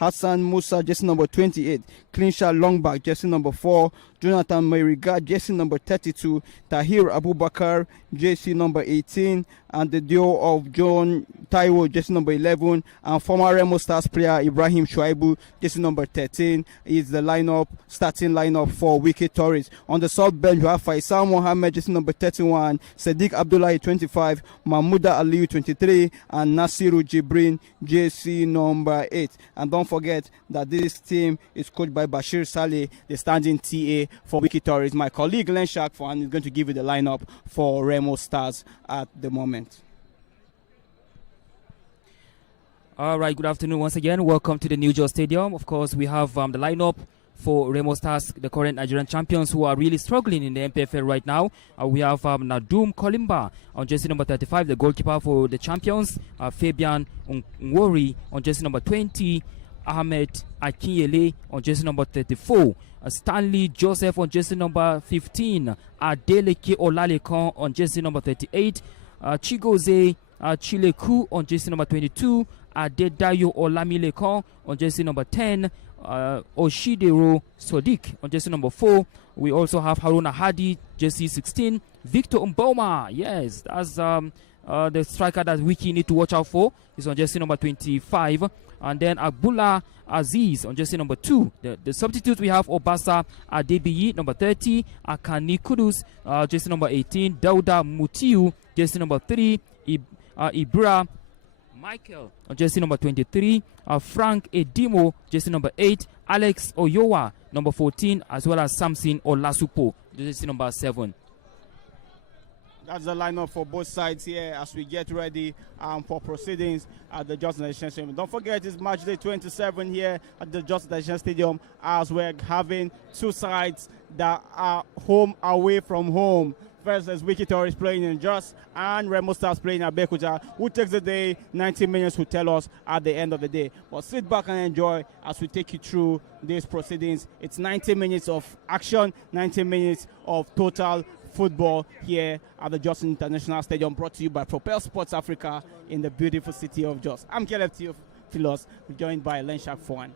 Hassan Musa, jersey number 28. Clean shot long back, jersey number 4. Jonathan Meriga, jersey number 32. Tahir Abubakar, jersey number 18. And the duo of John Taiwo, jersey number 11. And former Remo Stars player Ibrahim Shuaibu, jersey number 13. Is the starting lineup for Wikki Tourists. On the sub bench, we have Faisal Mohammed, jersey number 31. Sadiq Abdullahi, 25. Mahmouda Aliyu, 23. And Nasiru Jibrin, jersey number 8. And don't forget that this team is coached by Bashir Saleh, the standing TA for Wikki Tourists. My colleague Len Shakfan is going to give you the lineup for Remo Stars at the moment. All right, good afternoon once again. Welcome to the New Jersey Stadium. Of course, we have the lineup for Remo Stars, the current Nigerian champions who are really struggling in the NPFL right now. We have Nadum Kolimba on jersey number 35, the goalkeeper for the champions. Fabian Nwori on jersey number 20. Ahmed Akinyele on jersey number 34. Stanley Joseph on jersey number 15. Adeleke Olalekan on jersey number 38. Chigoze Chileku on jersey number 22. Adedayo Olamilekan on jersey number 10. Oshidero Sodiq on jersey number 4. We also have Haruna Hadi, jersey 16. Victor Mboma, yes, that's the striker that Wikki need to watch out for. He's on jersey number 25. And then Abdullah Aziz on jersey number 2. The substitutes we have Obasa Adebiyi, number 30. Akani Kudus, jersey number 18. Dauda Mutiu, jersey number 3. Ibra Michael on jersey number 23. Frank Edimo, jersey number 8. Alex Oyowa, number 14. As well as Samson Olasupo, jersey number 7. That's the lineup for both sides here as we get ready for proceedings at the Just Nation Stadium. Don't forget, it's match day 27 here at the Just Nation Stadium as we're having two sides that are home away from home. First is Wikki Tourists playing in Jos and Remo Stars playing at Bekuta. Who takes the day? 90 minutes will tell us at the end of the day. But sit back and enjoy as we take you through these proceedings. It's 90 minutes of action, 90 minutes of total football here at the Jos International Stadium, brought to you by Propel Sports Africa in the beautiful city of Jos. I'm Caleb Theophilus, joined by Len Shakfan.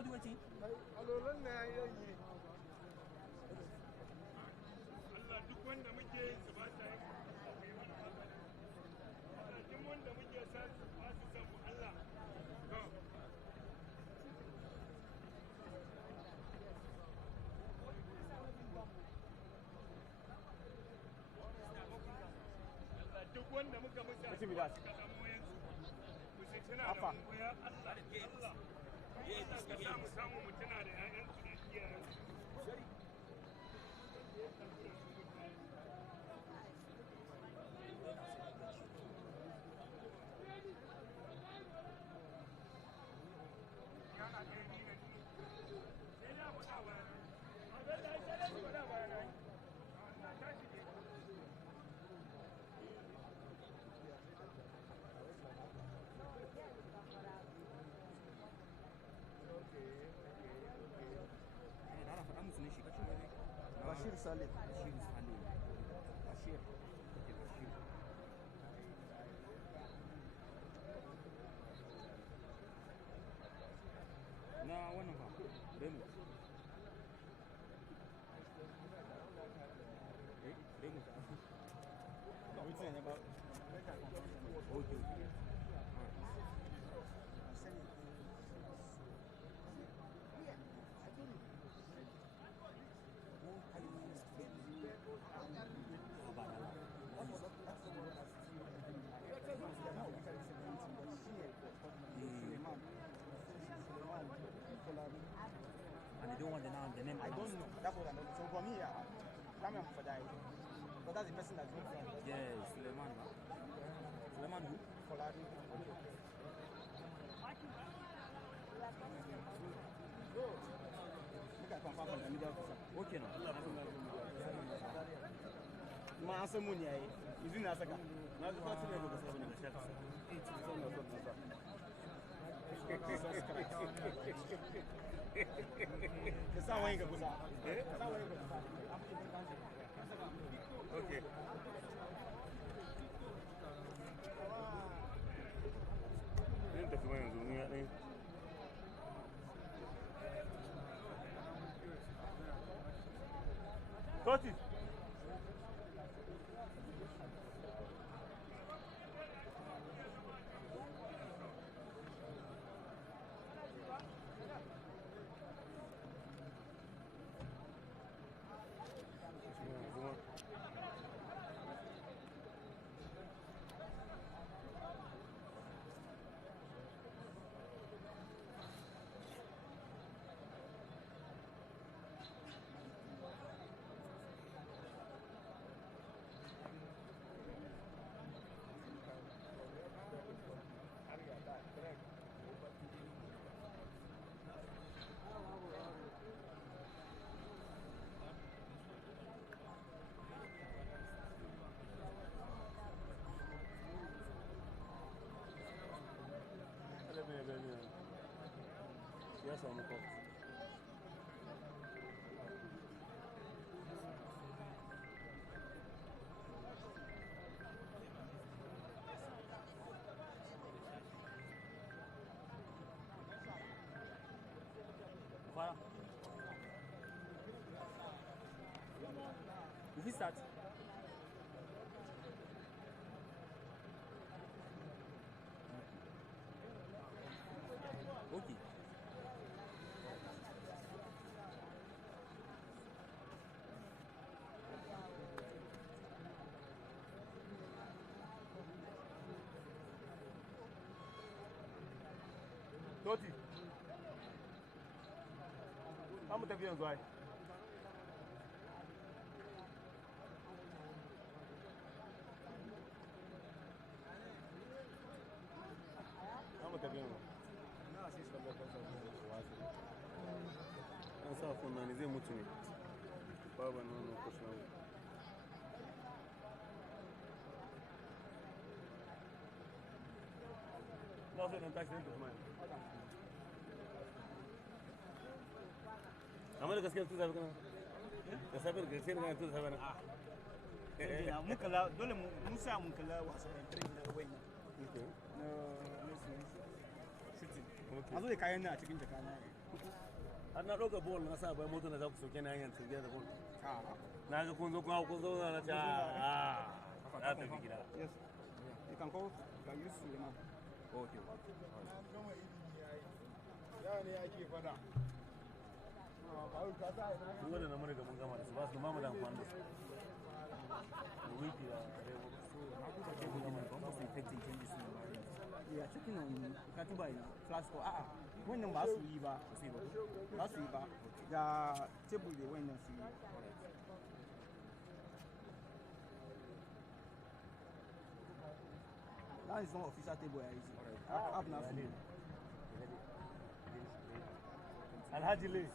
What do you think? Bashir Saleh. Bashir. Na wannan fa Remo. Remo. No, which one about? Okay. And they don't want the name. I don't know. That's what I know. So for me, I'm for that. But that's the person that's not from. Yes, Suleiman. Suleiman who? Folari. Look at confirm from the media officer. Okay, no. Ma asamun yayi. Izin na saka. Na ga fatin ne ga sabon da shafi. Ka sa wani ga kusa. Okay. Yin tafi mai yanzu ne ya ɗaya. Toti. Yes, on the call. Fire. If he starts. Okay. Toti. Vamos ter vindo aí. Vamos ter vindo. Não, assim se vai dar an sa kunna ne zai mutu ne babu nan kusa na sai dan tashi ne kuma amma da gaskiya tu zabi kana da sabar gaskiya ne tu zabi na mun kala dole mun sa mun kala wasan training daga wayan okay no shooting azo da kayan na a cikin jaka na har na ɗauka ball na sa bai motar da za ku sauke na hanyar sauke da ball na ga kun zo kun zo na ta za ta fi gida. Yes, you can call, you can use Suleiman. Okay. Duk wanda na mun riga mun gama da su ba su ma mu da amfani da su. Wikki da Remo. We are checking on Katuba flash score. When them basu yi ba, the table they win them see. That is not official table. I've not seen. Alhaji Lee.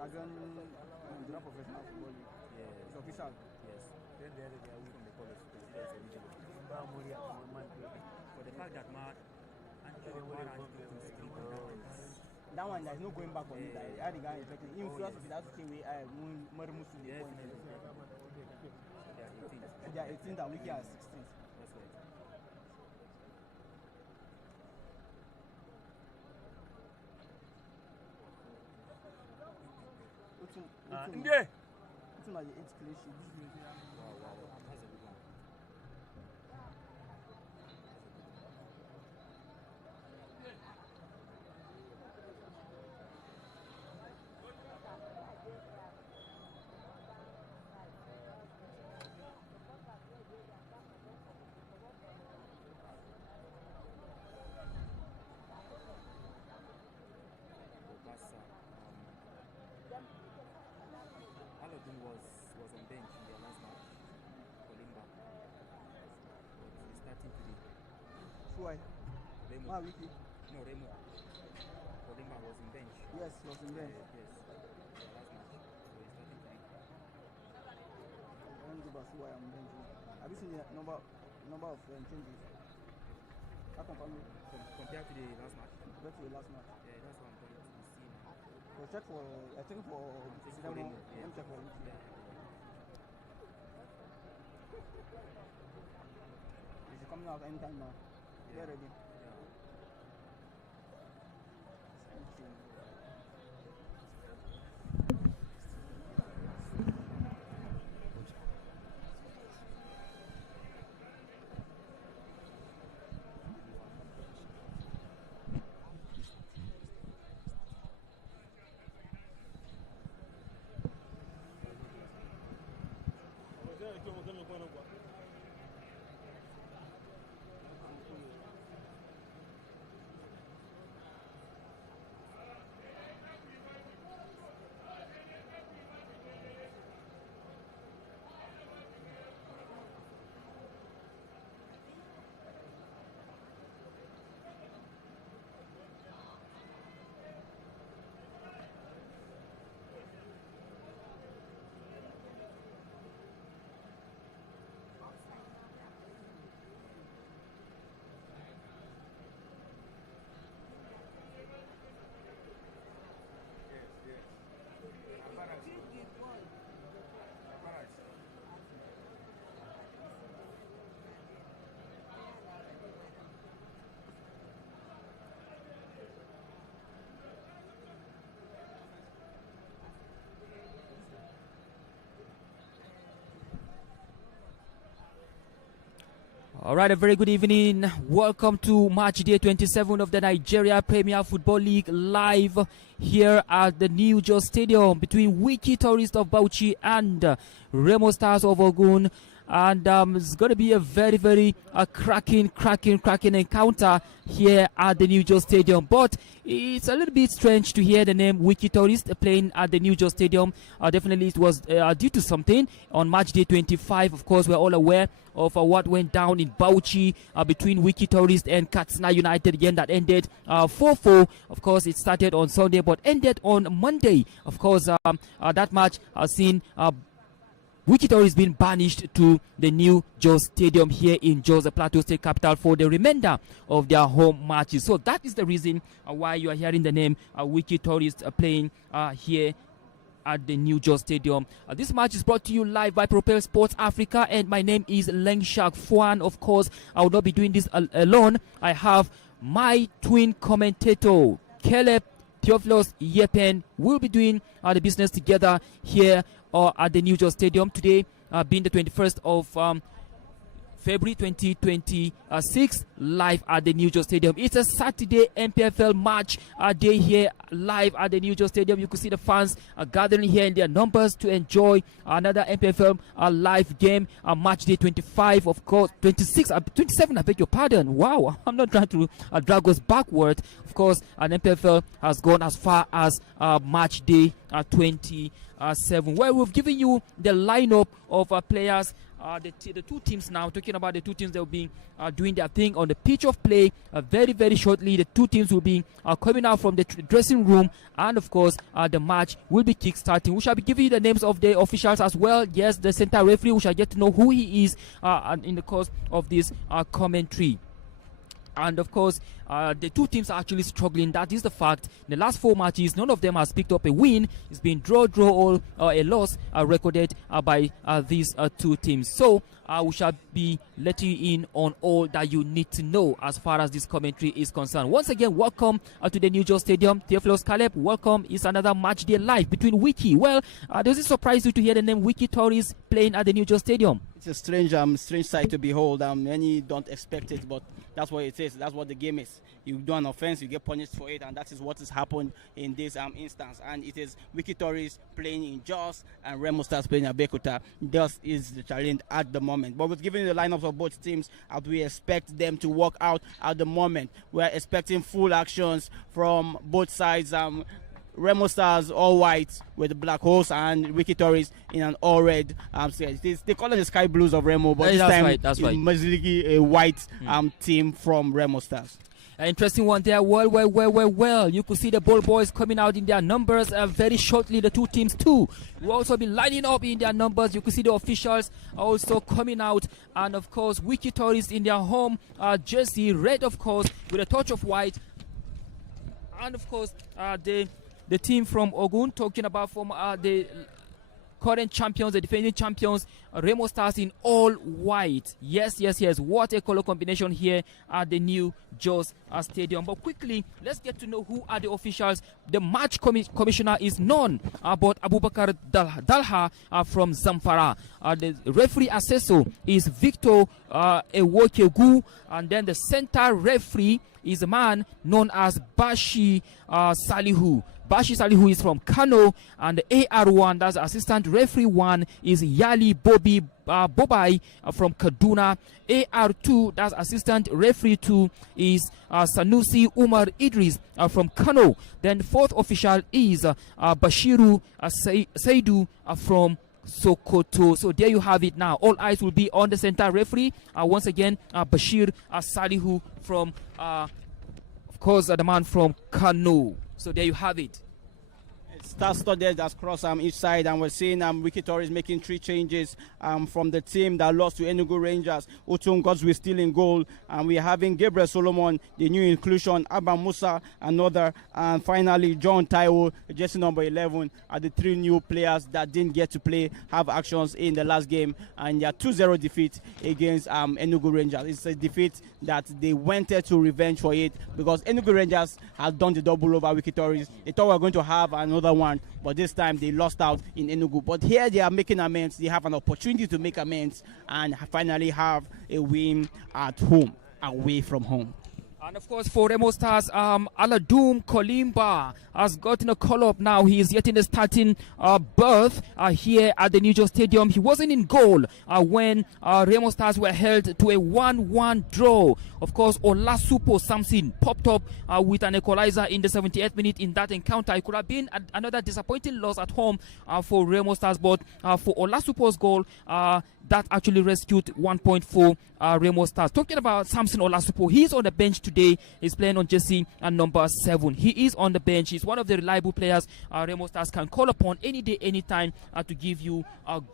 Nigerian Professional Football League. It's official. Yes. Then the other day I was from the college considered as original. For the fact that that one, there's no going back on it. I think I expected him to that way. They are 18 and Wikki are 16. That's right. Inde! It's not the 8th clean sheet. Wow. That's a good one. Was on bench in their last match for Limba. But he's starting today. Why? Remo. Wikki? No, Remo. For Limba was in bench. Yes, he was in bench. Yes. Their last match. So he's starting today. I want to go why I'm bench. Have you seen the number of changes? How come Compared to the last match? Compared to the last match. Yeah, that's what I'm going to see now. So check for, I think for Remo. Yeah. Check for Wikki. Yeah. He's coming out anytime now. Yeah. Get ready. Yeah. All right, a very good evening. Welcome to match day 27 of the Nigeria Premier Football League live here at the New Jos Stadium between Wikki Tourists of Bauchi and Remo Stars of Ogun. And it's going to be a very cracking encounter here at the New Jos Stadium. But it's a little bit strange to hear the name Wikki Tourists playing at the New Jos Stadium. Definitely it was due to something on match day 25. Of course, we're all aware of what went down in Bauchi between Wikki Tourists and Katsina United, again that ended 4-4. Of course, it started on Sunday but ended on Monday. Of course, that match has seen Wikki Tourists being banished to the New Jos Stadium here in Jos, the Plateau State capital, for the remainder of their home matches. So that is the reason why you are hearing the name Wikki Tourists playing here at the New Jersey Stadium. This match is brought to you live by Propel Sports Africa, and my name is Lengshak Fuan. Of course, I will not be doing this alone. I have my twin commentator, Caleb Theophilus Yepen. We'll be doing the business together here at the New Jersey Stadium today, being the 21st of February 2026, live at the New Jersey Stadium. It's a Saturday NPFL match day here live at the New Jersey Stadium. You can see the fans gathering here in their numbers to enjoy another NPFL live game. Match day 25, of course, 26, 27, I beg your pardon. Wow, I'm not trying to drag us backward. Of course, an NPFL has gone as far as match day 27, where we've given you the lineup of players. The two teams now, talking about the two teams that will be doing their thing on the pitch of play very, very shortly. The two teams will be coming out from the dressing room, and of course, the match will be kick-starting. We shall be giving you the names of the officials as well. Yes, the center referee, we shall get to know who he is in the course of this commentary. And of course, the two teams are actually struggling. That is the fact. In the last 4 matches, none of them has picked up a win. It's been draw, or a loss recorded by these two teams. So we shall be letting you in on all that you need to know as far as this commentary is concerned. Once again, welcome to the New Jersey Stadium. Theophilus Caleb, welcome. It's another match day live between Wikki. Well, does it surprise you to hear the name Wikki Tories playing at the New Jersey Stadium? It's a strange sight to behold. Many don't expect it, but that's what it is. That's what the game is. You do an offense, you get punished for it, and that is what has happened in this instance. And it is Wikki Tories playing in Jos and Remo Stars playing at Bekuta. This is the challenge at the moment. But with giving the lineups of both teams, as we expect them to work out at the moment, we're expecting full actions from both sides. Remo Stars all white with the black horse, and Wikki Tories in an all red. They call it the sky blues of Remo, but this time it's basically a white team from Remo Stars. An interesting one there. Well. You could see the ball boys coming out in their numbers very shortly. The two teams too will also be lining up in their numbers. You could see the officials are also coming out, and of course Wikki Tories in their home jersey, red of course with a touch of white, and of course the team from Ogun, talking about from the current champions, the defending champions, Remo Stars in all white. Yes. What a color combination here at the New Jersey Stadium. But quickly, let's get to know who are the officials. The match commissioner is none but Abubakar Dalha from Zamfara. The referee assessor is Victor Ewokegu, and then the center referee is a man known as Bashi Salihu. Bashi Salihu is from Kano, and the AR1, that's assistant referee 1, is Yali Bobai from Kaduna. AR2, that's assistant referee 2, is Sanusi Umar Idris from Kano. Then the fourth official is Bashiru Saidu from Sokoto. So there you have it now. All eyes will be on the center referee. Once again, Bashir Salihu from, of course, the man from Kano. So there you have it. Stars studied that's cross each side, and we're seeing Wikki Tories making 3 changes from the team that lost to Enugu Rangers. Otun Godswill still in goal, and we're having Gabriel Solomon, the new inclusion, Abba Musa, another, and finally John Taiwo, jersey number 11, are the 3 new players that didn't get to play, have actions in the last game, and their 2-0 defeat against Enugu Rangers. It's a defeat that they wanted to revenge for it, because Enugu Rangers had done the double over Wikki Tories. They thought we were going to have another one, but this time they lost out in Enugu. But here they are making amends. They have an opportunity to make amends and finally have a win at home, away from home. And of course, for Remo Stars, Aladum Kolimba has gotten a call-up now. He is getting a starting berth here at the New Jersey Stadium. He wasn't in goal when Remo Stars were held to a 1-1 draw. Of course, Olasupo Samson popped up with an equalizer in the 78th minute in that encounter. It could have been another disappointing loss at home for Remo Stars, but for Olasupo's goal, that actually rescued 1 point for Remo Stars. Talking about Samson Olasupo, he's on the bench today. He's playing on jersey number 7. He is on the bench. He's one of the reliable players Remo Stars can call upon any day, anytime to give you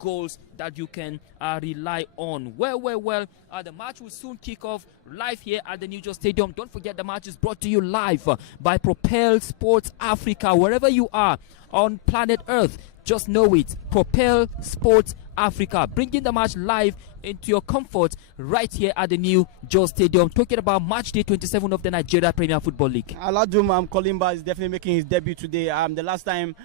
goals that you can rely on. Well, the match will soon kick off live here at the New Jersey Stadium. Don't forget, the match is brought to you live by Propel Sports Africa. Wherever you are on planet Earth, Just know it. Propel Sports Africa, bringing the match live into your comfort right here at the new Joe Stadium. Talking about match day 27 of the Nigeria Premier Football League. Aladum Kolimba is definitely making his debut today. The last time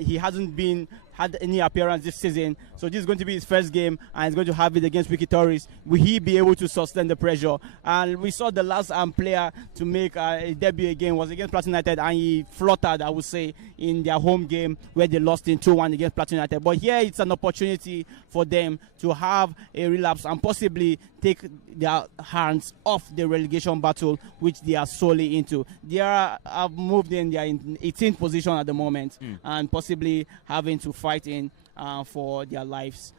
he hasn't had any appearance this season, so this is going to be his first game, and he's going to have it against Wikki Tories. Will he be able to sustain the pressure? And we saw the last player to make a debut again was against Plateau United, and he fluttered, I would say, in their home game where they lost in 2-1 against Plateau United. But here it's an opportunity for them to have a relapse and possibly take their hands off the relegation battle, which they are solely into. They have moved in, they are in 18th position at the moment, and possibly having to fight in for their lives.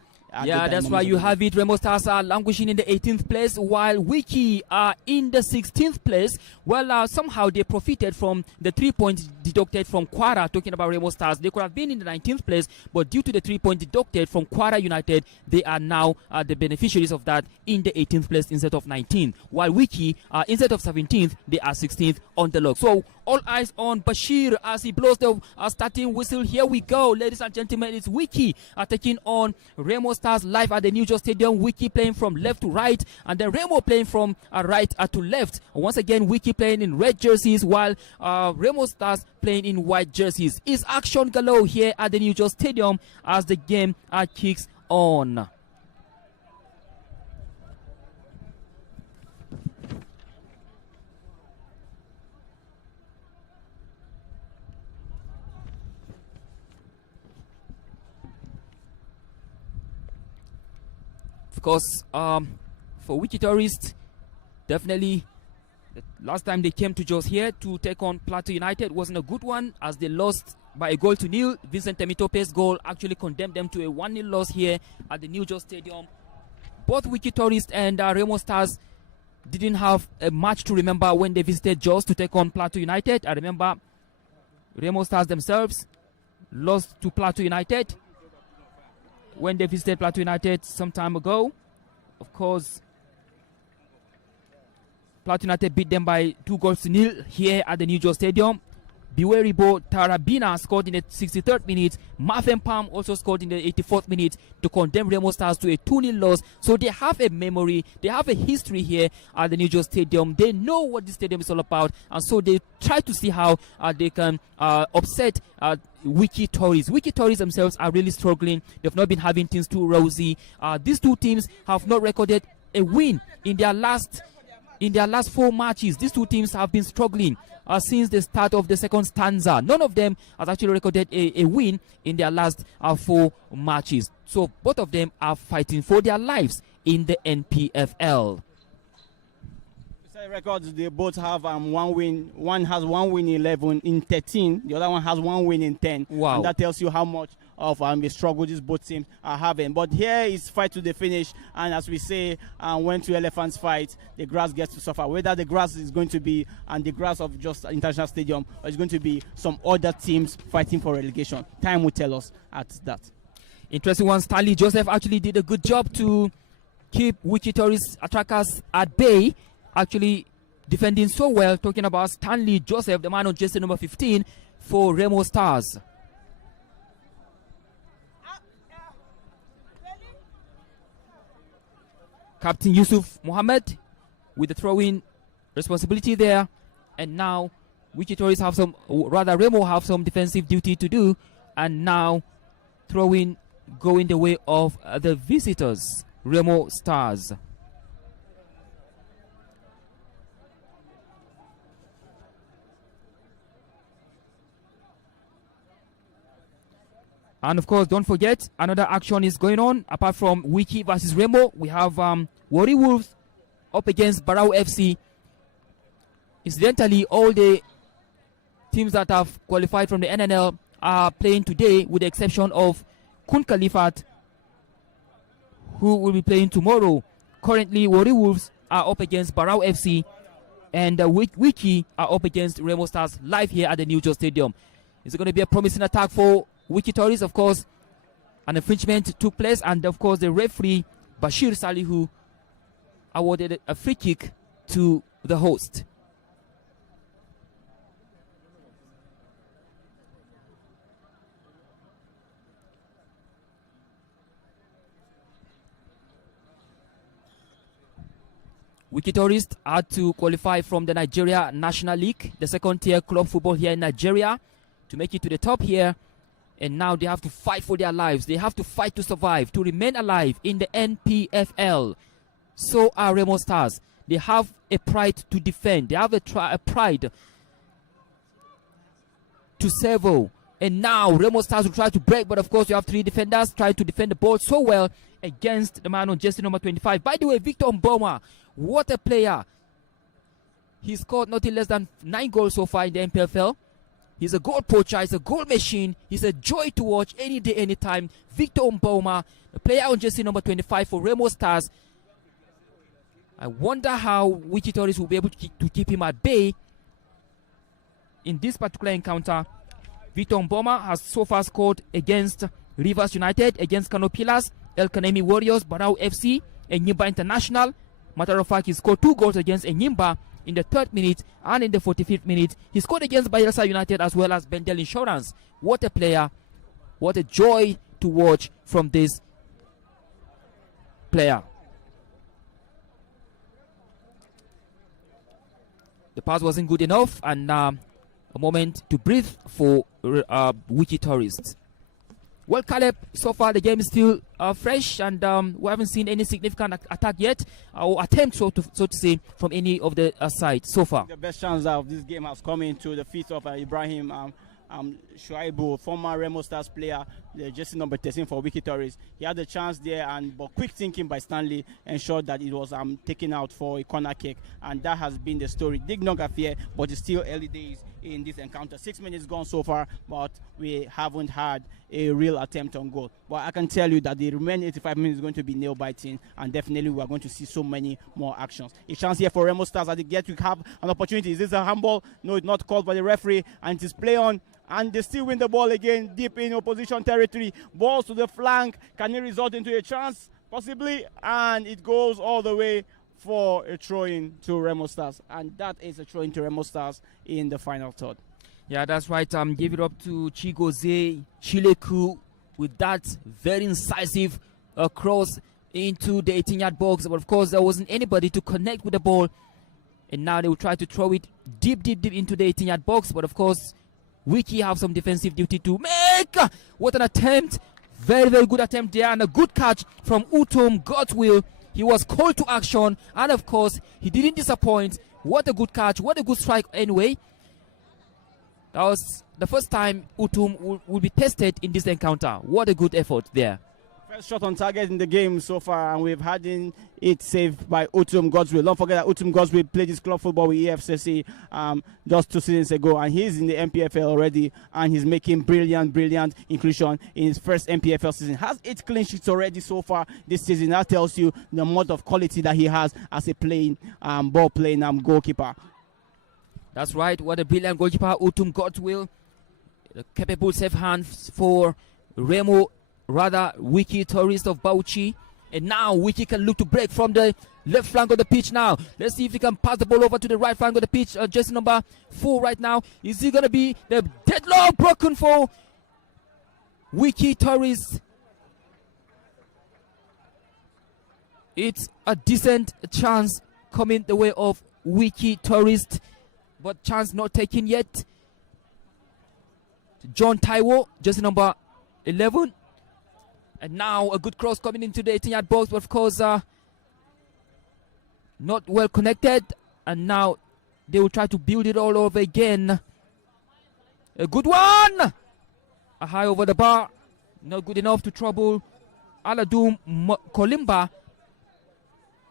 Yeah, that's why you have it. Remo Stars are languishing in the 18th place, while Wikki are in the 16th place. Well, somehow they profited from the 3 points deducted from Kwara. Talking about Remo Stars, they could have been in the 19th place, but due to the 3 points deducted from Kwara United, they are now the beneficiaries of that in the 18th place instead of 19th. While Wikki, instead of 17th, they are 16th on the log. So all eyes on Bashir as he blows the starting whistle. Here we go, ladies and gentlemen. It's Wikki taking on Remo Stars live at the New York Stadium. Wikki playing from left to right, and then Remo playing from right to left. Once again, Wikki playing in red jerseys, while Remo Stars playing in white jerseys. It's action galore here at the New York Stadium as the game kicks on. Of course, for Wikki Tourists, definitely the last time they came to Jos here to take on Plateau United wasn't a good one, as they lost by 1-0. Vincent Temitope's goal actually condemned them to a 1-0 loss here at the New Jos Stadium. Both Wikki Tourists and Remo Stars didn't have a match to remember when they visited Jos to take on Plateau United. I remember Remo Stars themselves lost to Plateau United when they visited Plateau United some time ago. Of course, Plateau United beat them by 2-0 here at the New York Stadium. Biweribo Tarabina scored in the 63rd minute. Marvin Palm also scored in the 84th minute to condemn Remo Stars to a 2-0 loss. So they have a memory, they have a history here at the New York Stadium. They know what this stadium is all about, and so they try to see how they can upset Wikki Tories. Wikki Tories themselves are really struggling. They've not been having things too rosy. These two teams have not recorded a win in their last 4 matches. These two teams have been struggling since the start of the second stanza. None of them has actually recorded a win in their last 4 matches. So both of them are fighting for their lives in the NPFL. Records, they both have 1 win. One has 1 win in 13. The other one has 1 win in 10. Wow. And that tells you how much of a struggle these both teams are having. But here is fight to the finish, and as we say, when two elephants fight, the grass gets to suffer. Whether the grass is going to be on the grass of just International Stadium, or it's going to be some other teams fighting for relegation, time will tell us at that. Interesting one. Stanley Joseph actually did a good job to keep Wikki Tories attackers at bay, actually defending so well. Talking about Stanley Joseph, the man on jersey number 15 for Remo Stars. Captain Yusuf Mohammed with the throw-in responsibility there, and now Wikki Tories have some, rather Remo have some defensive duty to do, and now throw-in going the way of the visitors, Remo Stars. And of course, don't forget, another action is going on. Apart from Wikki versus Remo, we have Warri Wolves up against Barao FC. Incidentally, all the teams that have qualified from the NNL are playing today, with the exception of Kun Khalifat, who will be playing tomorrow. Currently, Warri Wolves are up against Barao FC, and Wikki are up against Remo Stars live here at the New York Stadium. Is it going to be a promising attack for Wikki Tories? Of course, an infringement took place, and of course the referee Bashir Salihu awarded a free kick to the host. Wikki Tourists had to qualify from the Nigeria National League, the second tier club football here in Nigeria, to make it to the top here. And now they have to fight for their lives. They have to fight to survive, to remain alive in the NPFL. So are Remo Stars. They have a pride to defend. They have a pride to serve. And now Remo Stars will try to break, but of course you have three defenders trying to defend the ball so well against the man on jersey number 25. By the way, Victor Mboma, what a player. He scored nothing less than 9 goals so far in the NPFL. He's a goal poacher, he's a goal machine, he's a joy to watch any day, anytime. Victor Mboma, the player on jersey number 25 for Remo Stars. I wonder how Wikki Tourists will be able to keep him at bay in this particular encounter. Victor Mboma has so far scored against Rivers United, against Kano Pillars, El Kanemi Warriors, Barao FC, Enyimba International. Matter of fact, he scored 2 goals against Enyimba in the 3rd minute and in the 45th minute. He scored against Bayelsa United as well as Bendel Insurance. What a player. What a joy to watch from this player. The pass wasn't good enough, and a moment to breathe for Wikki Tourists. Well, Caleb, so far the game is still fresh, and we haven't seen any significant attack yet, or attempt, so to say, from any of the sides so far. The best chance of this game has come into the feet of Ibrahim Shuaibu, former Remo Stars player, the jersey number 13 for Wikki Tourists. He had the chance there, but quick thinking by Stanley ensured that it was taken out for a corner kick, and that has been the story. Dignog affair, but it's still early days in this encounter. 6 minutes gone so far, but we haven't had a real attempt on goal. But I can tell you that the remaining 85 minutes is going to be nail-biting, and definitely we are going to see so many more actions. A chance here for Remo Stars as they get to have an opportunity. Is this a handball? No, it's not called by the referee, and it is play on, and they still win the ball again deep in opposition territory. Balls to the flank. Can it result into a chance? Possibly, and it goes all the way for a throw-in to Remo Stars, and that is a throw-in to Remo Stars in the final third. Yeah, that's right. Give it up to Chigozie Chileku with that very incisive cross into the 18-yard box. But of course, there wasn't anybody to connect with the ball, and now they will try to throw it deep into the 18-yard box. But of course, Wikki have some defensive duty to make. What an attempt! Very, very good attempt there, and a good catch from Utom Godwill. He was called to action, and of course, he didn't disappoint. What a good catch, what a good strike anyway. That was the first time Utom will be tested in this encounter. What a good effort there. First shot on target in the game so far, and we've had it saved by Utom Godwill. Don't forget that Utom Godwill played his club football with EFCC just 2 seasons ago, and he's in the NPFL already, and he's making brilliant inclusion in his first NPFL season. Has 8 clean sheets already so far this season. That tells you the amount of quality that he has as a ball-playing goalkeeper. That's right. What a brilliant goalkeeper, Utom Godwill. The capable safe hands for Wikki Tourists of Bauchi. And now Wikki can look to break from the left flank of the pitch now. Let's see if he can pass the ball over to the right flank of the pitch. Jersey number 4 right now. Is he going to be the deadlock broken for Wikki Tourists? It's a decent chance coming the way of Wikki Tourists, but chance not taken yet. John Taiwo, jersey number 11. And now a good cross coming into the 18-yard box, but of course not well connected. And now they will try to build it all over again. A good one! A high over the bar. Not good enough to trouble Aladum Kolimba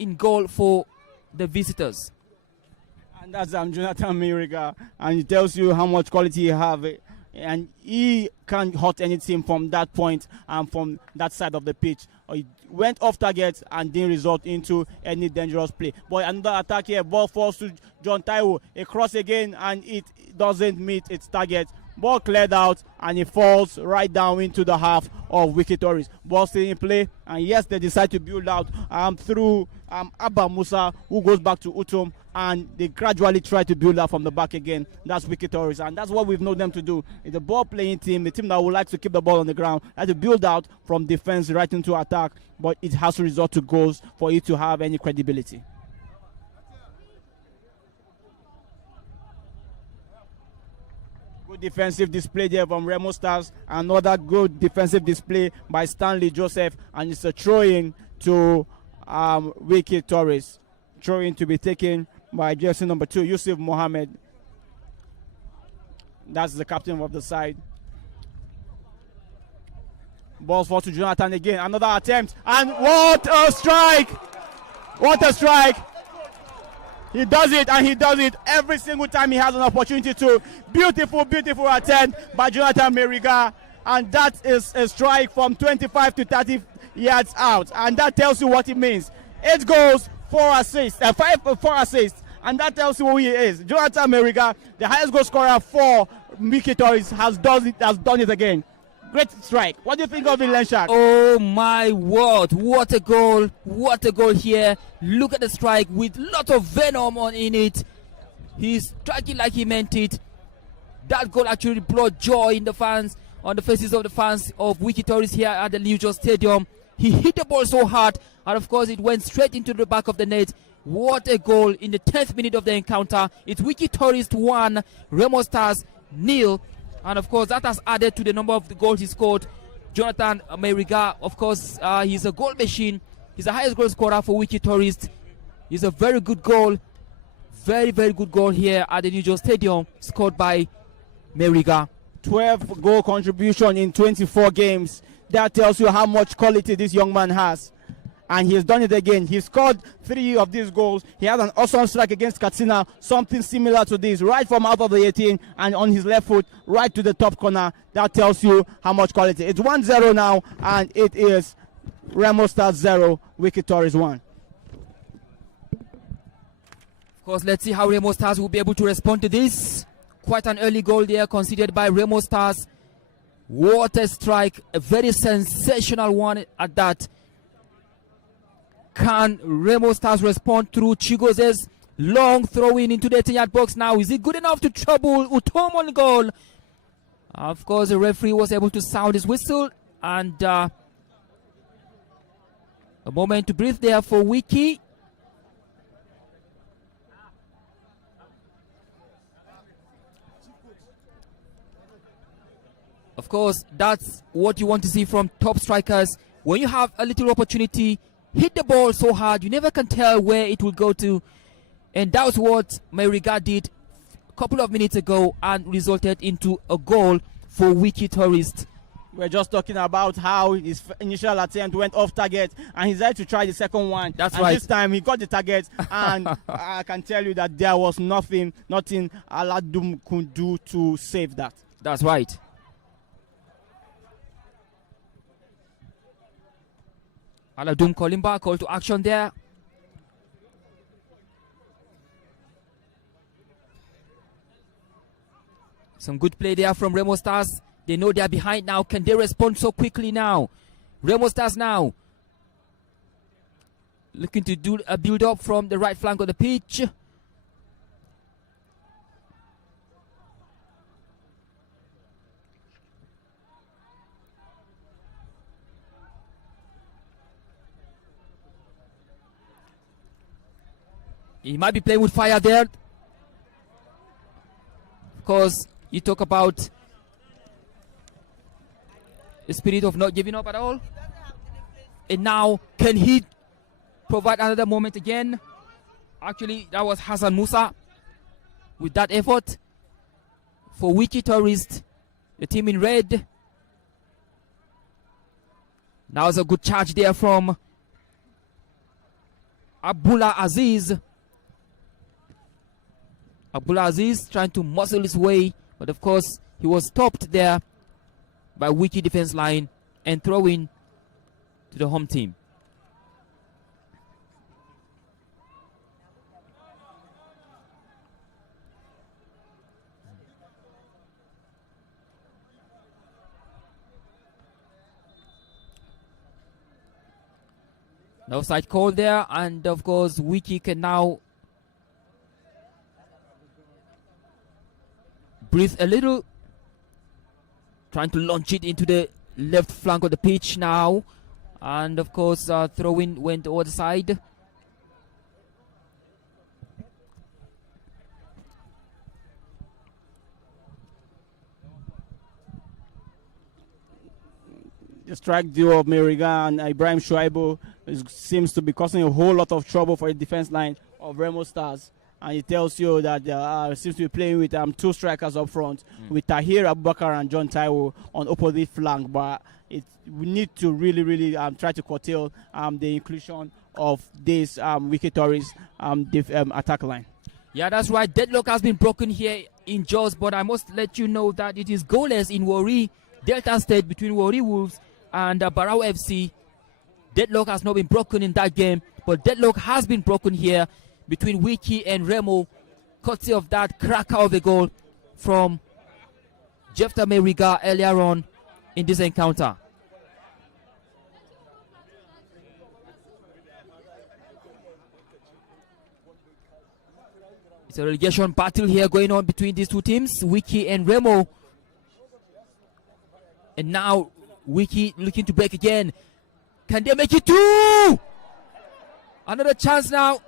in goal for the visitors. And that's Jonathan Miriga, and it tells you how much quality he have. And he can't hurt any team from that point and from that side of the pitch. He went off target and didn't result into any dangerous play. But another attack here, ball falls to John Taiwo. A cross again, and it doesn't meet its target. Ball cleared out, and it falls right down into the half of Wikki Tourists. Ball still in play, and yes, they decide to build out through Abba Musa, who goes back to Utom, and they gradually try to build out from the back again. That's Wikki Tourists, and that's what we've known them to do. It's a ball-playing team, a team that would like to keep the ball on the ground, has to build out from defense right into attack, but it has to resort to goals for it to have any credibility. Good defensive display there from Remo Stars. Another good defensive display by Stanley Joseph. And it's a throw-in to Wikki Torres. Throw-in to be taken by jersey number 2, Yusuf Mohammed. That's the captain of the side. Balls fall to Jonathan again. Another attempt. And what a strike! What a strike! He does it, and he does it every single time he has an opportunity to. Beautiful, beautiful attempt by Jonathan Meriga. And that is a strike from 25 to 30 yards out. And that tells you what it means. 8 goals, 4 assists, 4 assists. And that tells you who he is. Jonathan Meriga, the highest goal scorer for Wikki Torres, has done it again. Great strike. What do you think of it, Lenshak? Oh my word, what a goal. What a goal here. Look at the strike with a lot of venom in it. He's striking like he meant it. That goal actually brought joy in the fans, on the faces of the fans of Wikki Torres here at the New York Stadium. He hit the ball so hard, and of course it went straight into the back of the net. What a goal in the 10th minute of the encounter. It's Wikki Torres 1, Remo Stars 0. And of course that has added to the number of the goals he scored. Jonathan Meriga, of course, he's a goal machine. He's the highest goal scorer for Wikki Torres. He's a very good goal. Very, very good goal here at the New York Stadium, scored by Meriga. 12 goal contribution in 24 games. That tells you how much quality this young man has. And he has done it again. He scored 3 of these goals. He had an awesome strike against Katsina, something similar to this, right from out of the 18 and on his left foot, right to the top corner. That tells you how much quality. It's 1-0 now, and it is Remo Stars 0, Wikki Torres 1. Of course, let's see how Remo Stars will be able to respond to this. Quite an early goal there conceded by Remo Stars. What a strike, a very sensational one at that. Can Remo Stars respond through Chigoze's long throw-in into the 10-yard box now? Is it good enough to trouble Utom on goal? Of course, the referee was able to sound his whistle, and a moment to breathe there for Wikki. Of course, that's what you want to see from top strikers. When you have a little opportunity, hit the ball so hard, you never can tell where it will go to. And that was what Meriga did a couple of minutes ago and resulted into a goal for Wikki Torres. We're just talking about how his initial attempt went off target, and he decided to try the second one. That's and right. This time he got the target, and I can tell you that there was nothing Aladum could do to save that. That's right. Aladum Kolimba, call to action there. Some good play there from Remo Stars. They know they're behind now. Can they respond so quickly now? Remo Stars now looking to do a build-up from the right flank of the pitch. He might be playing with fire there. Of course, you talk about the spirit of not giving up at all. And now, can he provide another moment again? Actually, that was Hassan Musa with that effort for Wikki Torres, the team in red. Now it's a good charge there from Abdullah Aziz. Abdullah Aziz trying to muscle his way, but of course he was stopped there by Wikki defense line and throwing to the home team. No side call there, and of course Wikki can now breathe a little, trying to launch it into the left flank of the pitch now, and of course throw-in went over the side. The strike duo of Meriga and Ibrahim Shuaibu seems to be causing a whole lot of trouble for the defense line of Remo Stars. And it tells you that they seems to be playing with two strikers up front, with Tahir Abubakar and John Taiwo on opposite flank. But we need to really try to curtail the inclusion of this Wikki Tourist attack line. Yeah, that's right. Deadlock has been broken here in Jos, but I must let you know that it is goalless in Warri Delta State between Warri Wolves and Barao FC. Deadlock has not been broken in that game, but deadlock has been broken here between Wikki and Remo, courtesy of that cracker of a goal from Jefta Meriga earlier on in this encounter. It's a relegation battle here going on between these two teams, Wikki and Remo. And now Wikki looking to break again. Can they make it two? Another chance now.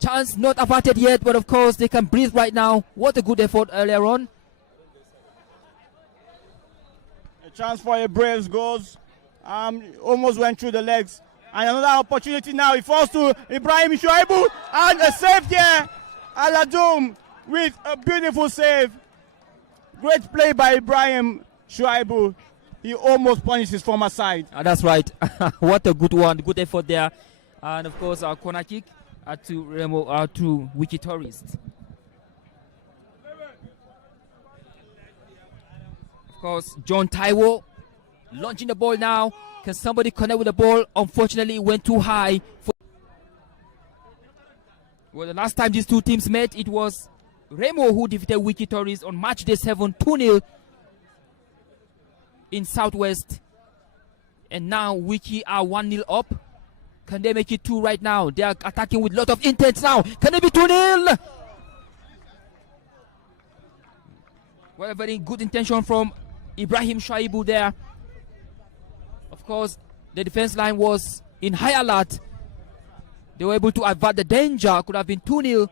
Chance not averted yet, but of course they can breathe right now. What a good effort earlier on. A chance for a Braves goes. Almost went through the legs. And another opportunity now. It falls to Ibrahim Shuaibu. And a save here. Aladoum with a beautiful save. Great play by Ibrahim Shuaibu. He almost punished his former side. That's right. What a good one. Good effort there. And of course our corner kick to Remo, to Wikki Tourist. Of course, John Taiwo launching the ball now. Can somebody connect with the ball? Unfortunately, it went too high. Well, the last time these two teams met, it was Remo who defeated Wikki Tourist on match day 7, 2-0 in Southwest. And now Wikki are 1-0 up. Can they make it 2 right now? They are attacking with a lot of intent now. Can it be 2-0? Well, a very good intention from Ibrahim Shuaibu there. Of course, the defense line was in high alert. They were able to avert the danger. Could have been 2-0.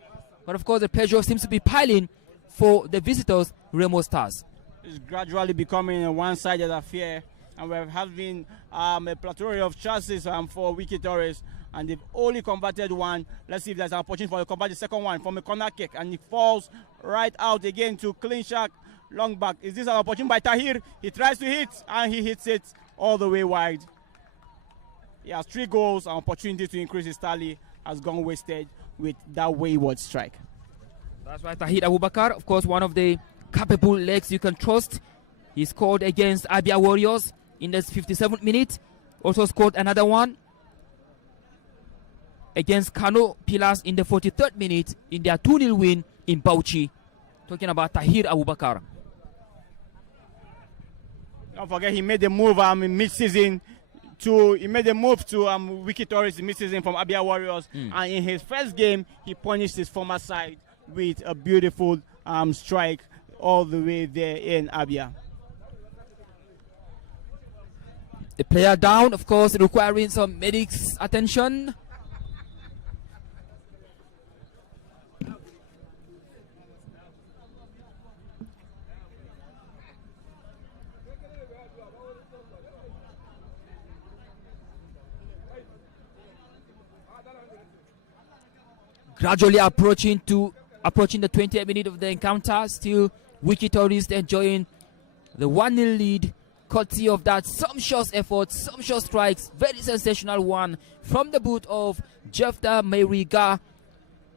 But of course, the pressure seems to be piling for the visitors, Remo Stars. It's gradually becoming a one-sided affair. And we're having a plethora of chances for Wikki Tourist, and they've only converted one. Let's see if there's an opportunity for to convert the second one from a corner kick, and it falls right out again to clean shot, long back. Is this an opportunity by Tahir? He tries to hit, and he hits it all the way wide. He has 3 goals, and opportunity to increase his tally has gone wasted with that wayward strike. That's right, Tahir Abubakar, of course, one of the capable legs you can trust. He scored against Abia Warriors in the 57th minute. Also scored another one against Kano Pillars in the 43rd minute in their 2-0 win in Bauchi. Talking about Tahir Abubakar. Don't forget, he made the move in mid-season he made a move to Wikki Tourist in mid-season from Abia Warriors, and in his first game he punished his former side with a beautiful strike all the way there in Abia. The player down, of course, requiring some medics' attention. Gradually approaching the 20th minute of the encounter. Still, Wikki Tourist enjoying the 1-0 lead, courtesy of that sumptuous effort, sumptuous strikes, very sensational one from the boot of Jefta Meriga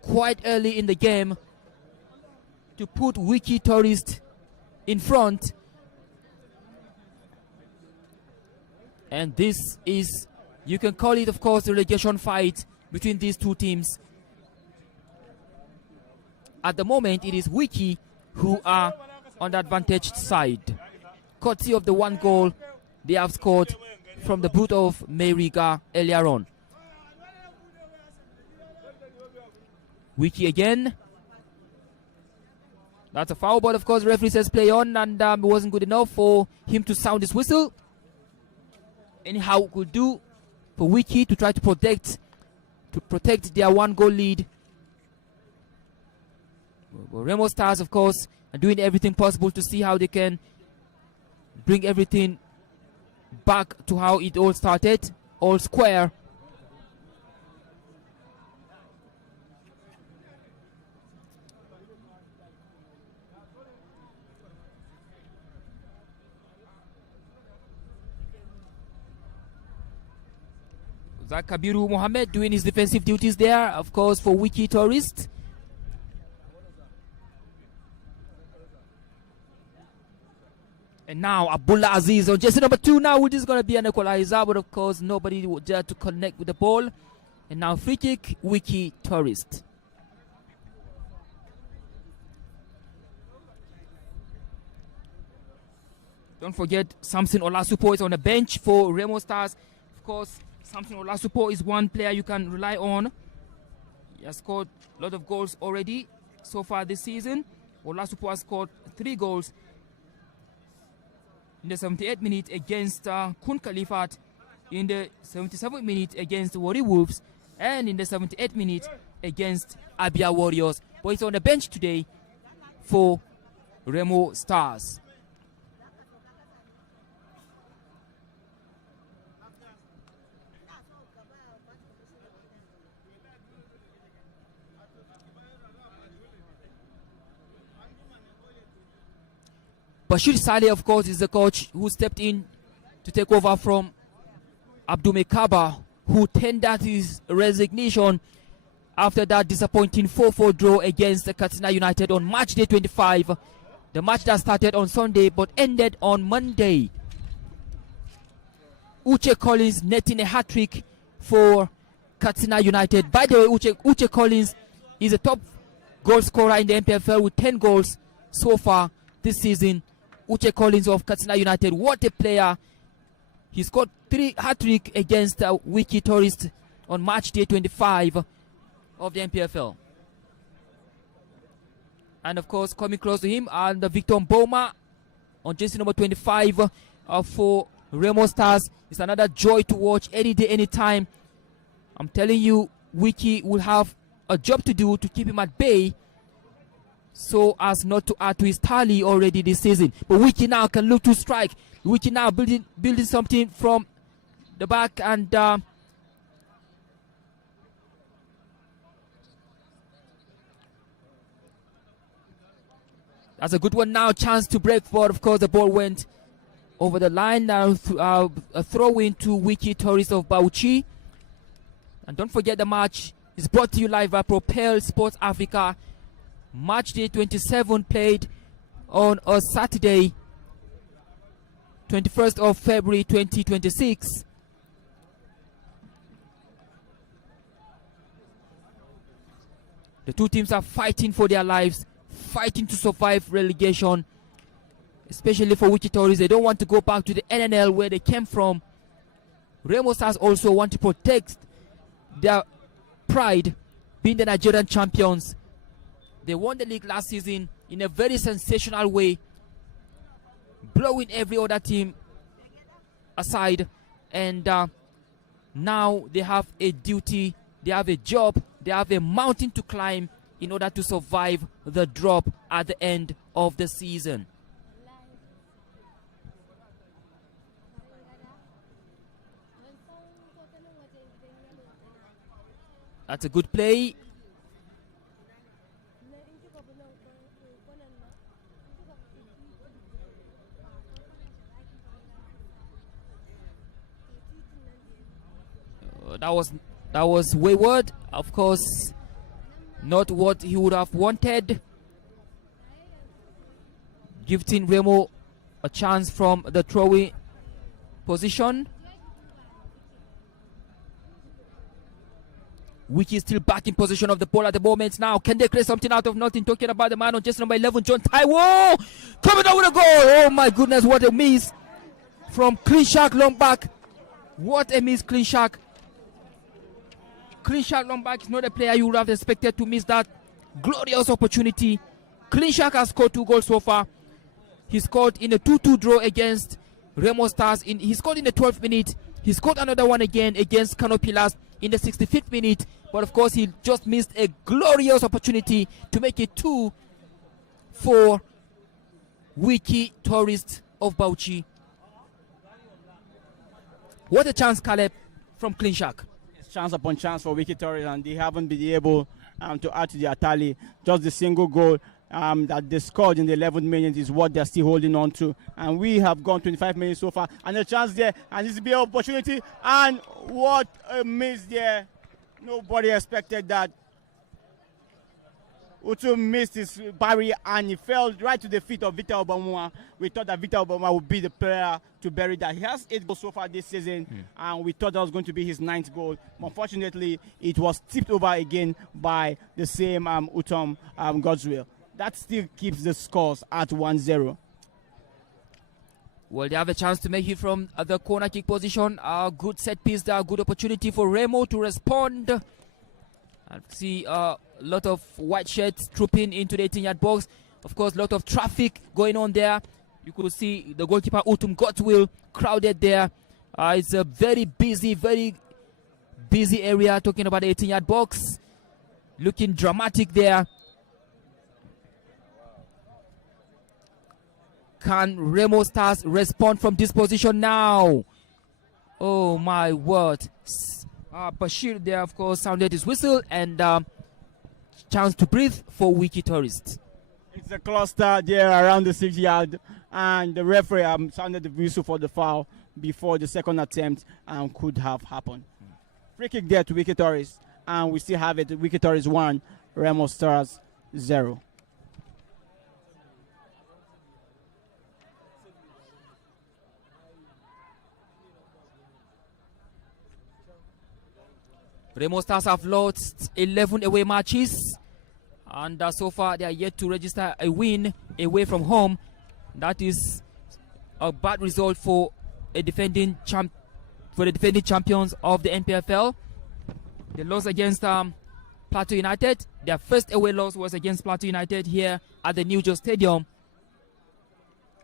quite early in the game to put Wikki Tourist in front. And this is, you can call it, of course, the relegation fight between these two teams. At the moment, it is Wikki who are on the advantaged side, courtesy of the 1 goal they have scored from the boot of Meriga earlier on. Wikki again. That's a foul ball, of course. The referee says play on, and it wasn't good enough for him to sound his whistle. Anyhow, it could do for Wikki to try to protect their 1 goal lead. Well, Remo Stars, of course, are doing everything possible to see how they can bring everything back back to how it all started, all square. Kabiru Mohammed doing his defensive duties there, of course, for Wikki Tourist. And now Abdullah Aziz on jersey number 2 now, which is going to be an equalizer, but of course nobody would dare to connect with the ball. And now free kick, Wikki Tourist. Don't forget, Samson Olasupo is on the bench for Remo Stars. Of course, Samson Olasupo is one player you can rely on. He has scored a lot of goals already so far this season. Olasupo has scored 3 goals in the 78th minute against Kun Khalifat, in the 77th minute against Wari Wolves, and in the 78th minute against Abia Warriors. But he's on the bench today for Remo Stars. Bashir Saleh, of course, is the coach who stepped in to take over from Abdul Kaba, who tendered his resignation after that disappointing 4-4 draw against Katsina United on March day 25. The match that started on Sunday but ended on Monday. Uche Collins netting a hat-trick for Katsina United. By the way, Uche Collins is a top goal scorer in the NPFL with 10 goals so far this season. Uche Collins of Katsina United, what a player. He scored 3 hat-trick against Wikki Tourist on March day 25 of the NPFL. And of course, coming close to him, and Victor Mboma on jersey number 25 for Remo Stars. It's another joy to watch any day, anytime. I'm telling you, Wikki will have a job to do to keep him at bay, so as not to add to his tally already this season. But Wikki now can look to strike. Wikki now building something from the back, and that's a good one now. Chance to break, but of course the ball went over the line. Now a throw in to Wikki Tourist of Bauchi. And don't forget, the match is brought to you live by Propel Sports Africa. Match day 27 played on a Saturday, 21st of February 2026. The two teams are fighting for their lives, fighting to survive relegation, especially for Wikki Tourist. They don't want to go back to the NNL where they came from. Remo Stars also want to protect their pride, being the Nigerian champions. They won the league last season in a very sensational way, blowing every other team aside. And now they have a duty, they have a job, they have a mountain to climb in order to survive the drop at the end of the season. That's a good play. That was wayward, of course, not what he would have wanted. Gifting Remo a chance from the throwing position. Wikki is still back in possession of the ball at the moment. Now, can they create something out of nothing? Talking about the man on jersey number 11, John Taiwo, coming out with a goal. Oh my goodness, what a miss from Clean Shark long back. What a miss, Clean Shark. Clean Shark long back is not a player you would have expected to miss that glorious opportunity. Clean Shark has scored 2 goals so far. He scored in a 2-2 draw against Remo Stars. He scored in the 12th minute. He scored another one again against Kano Pillars in the 65th minute. But of course, he just missed a glorious opportunity to make it 2 for Wikki Tourist of Bauchi. What a chance, Caleb, from Clean Shark. Chance upon chance for Wikki Tourists, and they haven't been able to add to their tally. Just the single goal that they scored in the 11th minute is what they're still holding on to. And we have gone 25 minutes so far, and a chance there, and this will be an opportunity. And what a miss there! Nobody expected that. Utu missed his barrier and he fell right to the feet of Victor Obama. We thought that Victor Obama would be the player to bury that. He has 8 goals so far this season, and we thought that was going to be his 9th goal. Unfortunately, it was tipped over again by the same Utom Godswill. That still keeps the scores at 1-0. Well, they have a chance to make it from the corner kick position. A good set piece there, good opportunity for Remo to respond. And see a lot of white shirts trooping into the 18-yard box. Of course, a lot of traffic going on there. You could see the goalkeeper Utum Godswill crowded there. It's a very busy area, talking about the 18-yard box. Looking dramatic there. Can Remo Stars respond from this position now? Oh my word. Bashir there, of course, sounded his whistle, and chance to breathe for Wikki Tourists. It's a cluster there around the 6-yard, and the referee sounded the whistle for the foul before the second attempt could have happened. Free kick there to Wikki Tourists, and we still have it. Wikki Tourists 1, Remo Stars 0. Remo Stars have lost 11 away matches, and so far they are yet to register a win away from home. That is a bad result for the defending champions of the NPFL. They lost against Plateau United. Their first away loss was against Plateau United here at the New Jersey Stadium,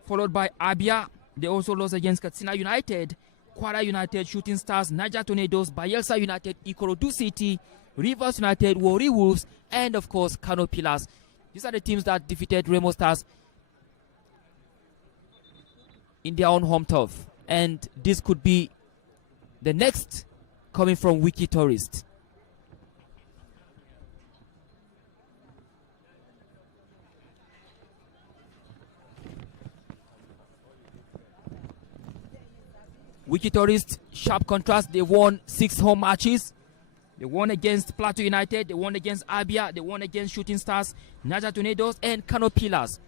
followed by Abia. They also lost against Katsina United, Kwara United, Shooting Stars, Niger Tornadoes, Bayelsa United, Ikorodu City, Rivers United, Warri Wolves, and of course Kano Pillars. These are the teams that defeated Remo Stars in their own home turf, and this could be the next coming from Wikki Tourists. Wikki Tourists, sharp contrast. They won 6 home matches. They won against Plateau United, they won against Abia, they won against Shooting Stars, Niger Tornadoes, and Kano Pillars.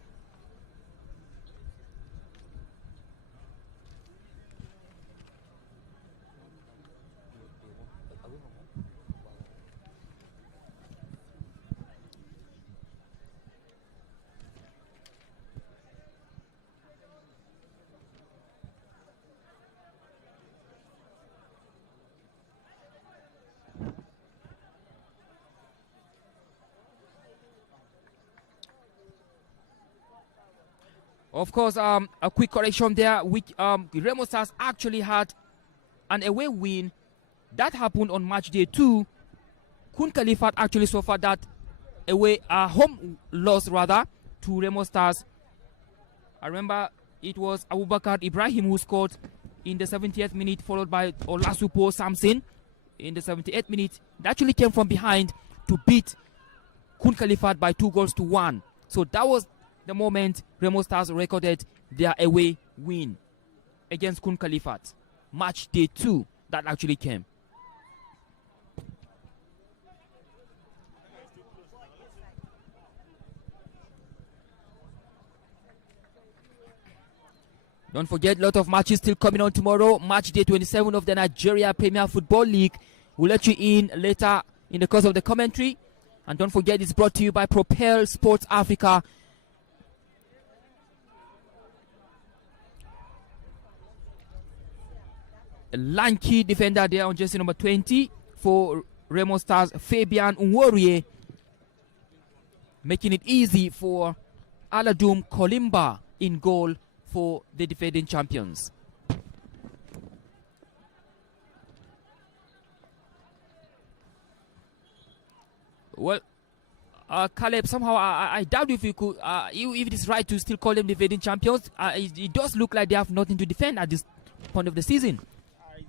Of course, a quick correction there. Remo Stars actually had an away win. That happened on match day 2. Kun Khalifat actually suffered that home loss rather to Remo Stars. I remember it was Abubakar Ibrahim who scored in the 70th minute, followed by Olasupo Samson in the 78th minute. They actually came from behind to beat Kun Khalifat by 2-1. So that was the moment Remo Stars recorded their away win against Kun Khalifat. Match day 2 that actually came. Don't forget, a lot of matches still coming on tomorrow. Match day 27 of the Nigerian Premier Football League. We'll let you in later in the course of the commentary. And don't forget, it's brought to you by Propel Sports Africa. A lanky defender there on jersey number 20 for Remo Stars, Fabian Nworie, making it easy for Aladum Kolimba in goal for the defending champions. Well, Caleb, somehow I doubt if you could, if it is right to still call them defending champions. It does look like they have nothing to defend at this point of the season.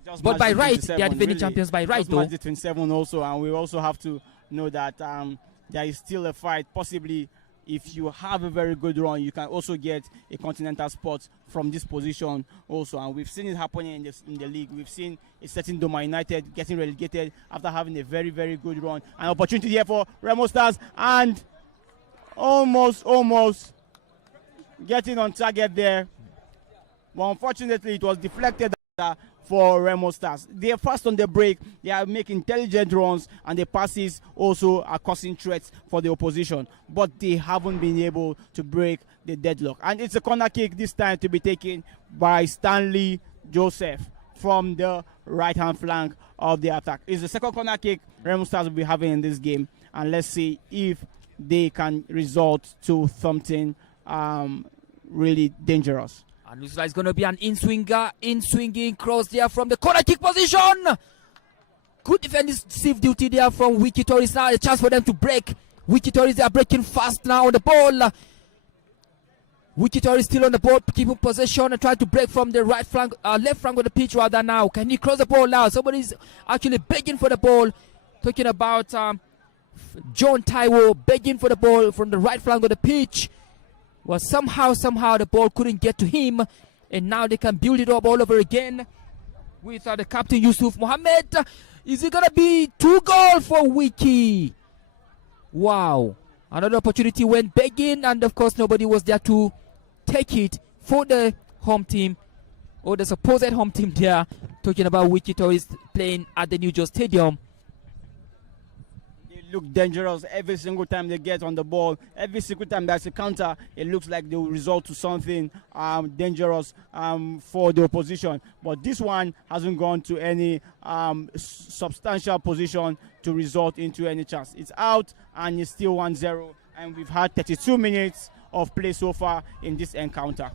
Just But by match day right, they are 27, defending really. champions by right, Just though. match day 27 also, and we also have to know that there is still a fight. Possibly, if you have a very good run, you can also get a continental spot from this position also. And we've seen it happening in the league. We've seen a certain Doma United getting relegated after having a very, very good run. An opportunity here for Remo Stars, and almost getting on target there. But unfortunately, it was deflected for Remo Stars. They are fast on the break. They are making intelligent runs, and the passes also are causing threats for the opposition. But they haven't been able to break the deadlock. And it's a corner kick this time to be taken by Stanley Joseph from the right-hand flank of the attack. It's the second corner kick Remo Stars will be having in this game. And let's see if they can result to something really dangerous. And looks like it's going to be an in-swinging cross there from the corner kick position. Good defensive duty there from Wikki Tourist. Now a chance for them to break. Wikki Tourist, they are breaking fast now on the ball. Wikki Tourist still on the ball, keeping possession and trying to break from the left flank of the pitch rather now. Can he cross the ball now? Somebody's actually begging for the ball. Talking about John Taiwo begging for the ball from the right flank of the pitch. Well, somehow the ball couldn't get to him, and now they can build it up all over again with the captain Yusuf Mohammed. Is it gonna be 2 goals for Wikki? Wow, another opportunity went begging, and of course nobody was there to take it for the home team, or the supposed home team there. Talking about Wikki Tourist playing at the New Jersey Stadium. Look dangerous every single time they get on the ball. Every single time there's a counter, it looks like they will result to something dangerous for the opposition. But this one hasn't gone to any substantial position to result into any chance. It's out, and it's still 1-0, and we've had 32 minutes of play so far in this encounter.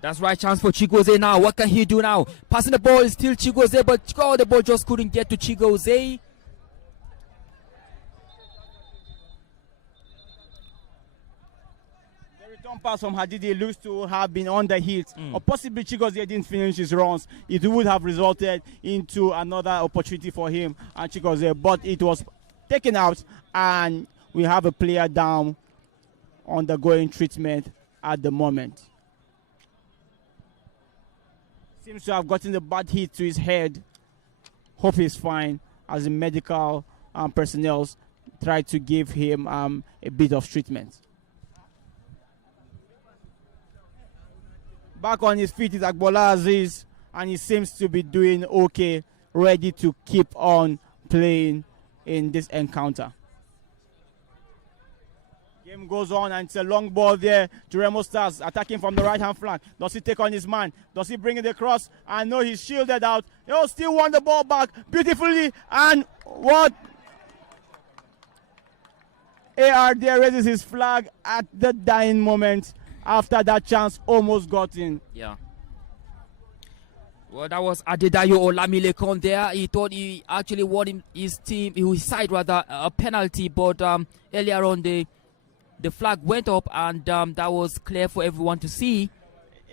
That's right, chance for Chigozie now. What can he do now? Passing the ball is still Chigozie, but the ball just couldn't get to Chigozie. The return pass from Hadidi looks to have been on the hit, or possibly Chigozie didn't finish his runs. It would have resulted into another opportunity for him and Chigozie, but it was taken out, and we have a player down undergoing treatment at the moment. Seems to have gotten a bad hit to his head. Hope he's fine, as the medical personnel try to give him a bit of treatment. Back on his feet is Agbola Aziz, and he seems to be doing okay, ready to keep on playing in this encounter. Game goes on, and it's a long ball there to Remo Stars, attacking from the right-hand flank. Does he take on his man? Does he bring it across? I know he's shielded out. He'll still won the ball back beautifully, and what? AR there raises his flag at the dying moment after that chance almost got in. Yeah. Well, that was Adedayo Olamilekon there. He thought he actually won his side rather, a penalty, but earlier on the flag went up, and that was clear for everyone to see.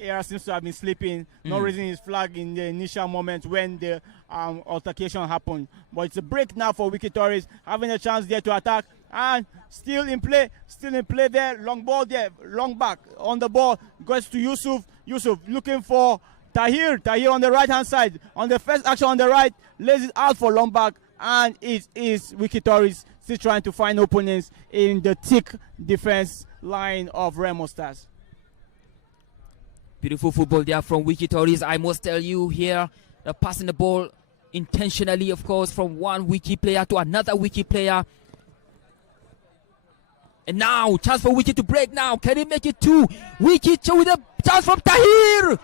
AR seems to have been sleeping, not raising his flag in the initial moment when the altercation happened. But it's a break now for Wikki Tourist, having a chance there to attack, and still in play there. Long ball there, long back on the ball, goes to Yusuf. Yusuf looking for Tahir on the right-hand side. On the first action on the right, lays it out for long back, and it is Wikki Tourist still trying to find opponents in the thick defense line of Remo Stars. Beautiful football there from Wikki Tourist. I must tell you here, passing the ball intentionally, of course, from one Wikki player to another Wikki player. And now, chance for Wikki to break now. Can he make it 2? Wikki with a chance from Tahir.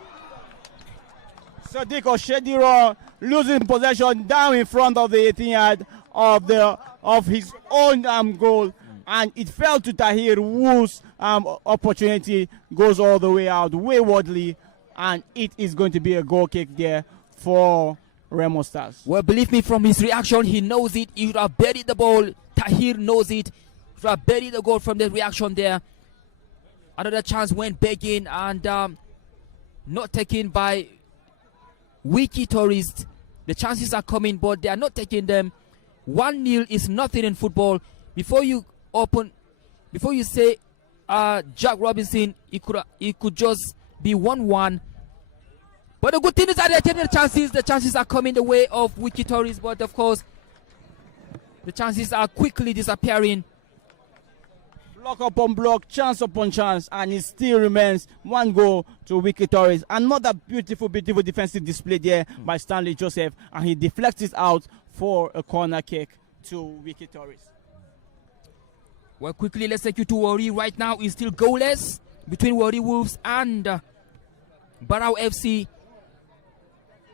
Sadiq Oshediro losing possession down in front of the 18-yard of his own goal, and it fell to Tahir, whose opportunity goes all the way out waywardly, and it is going to be a goal kick there for Remo Stars. Well, believe me, from his reaction, he knows it. He would have buried the ball. Tahir knows it. He would have buried the goal from the reaction there. Another chance went begging, and not taken by Wikki Tourists. The chances are coming, but they are not taking them. 1-0 is nothing in football. Before you say Jack Robinson, it could just be 1-1. But the good thing is that they're taking the chances. The chances are coming the way of Wikki Tourists, but of course, the chances are quickly disappearing. Block upon block, chance upon chance, and it still remains 1 goal to Wikki Tourists. Another beautiful defensive display there by Stanley Joseph, and he deflects it out for a corner kick to Wikki Tourists. Well, quickly, let's take you to Warri. Right now, it's still goalless between Warri Wolves and Barrow FC.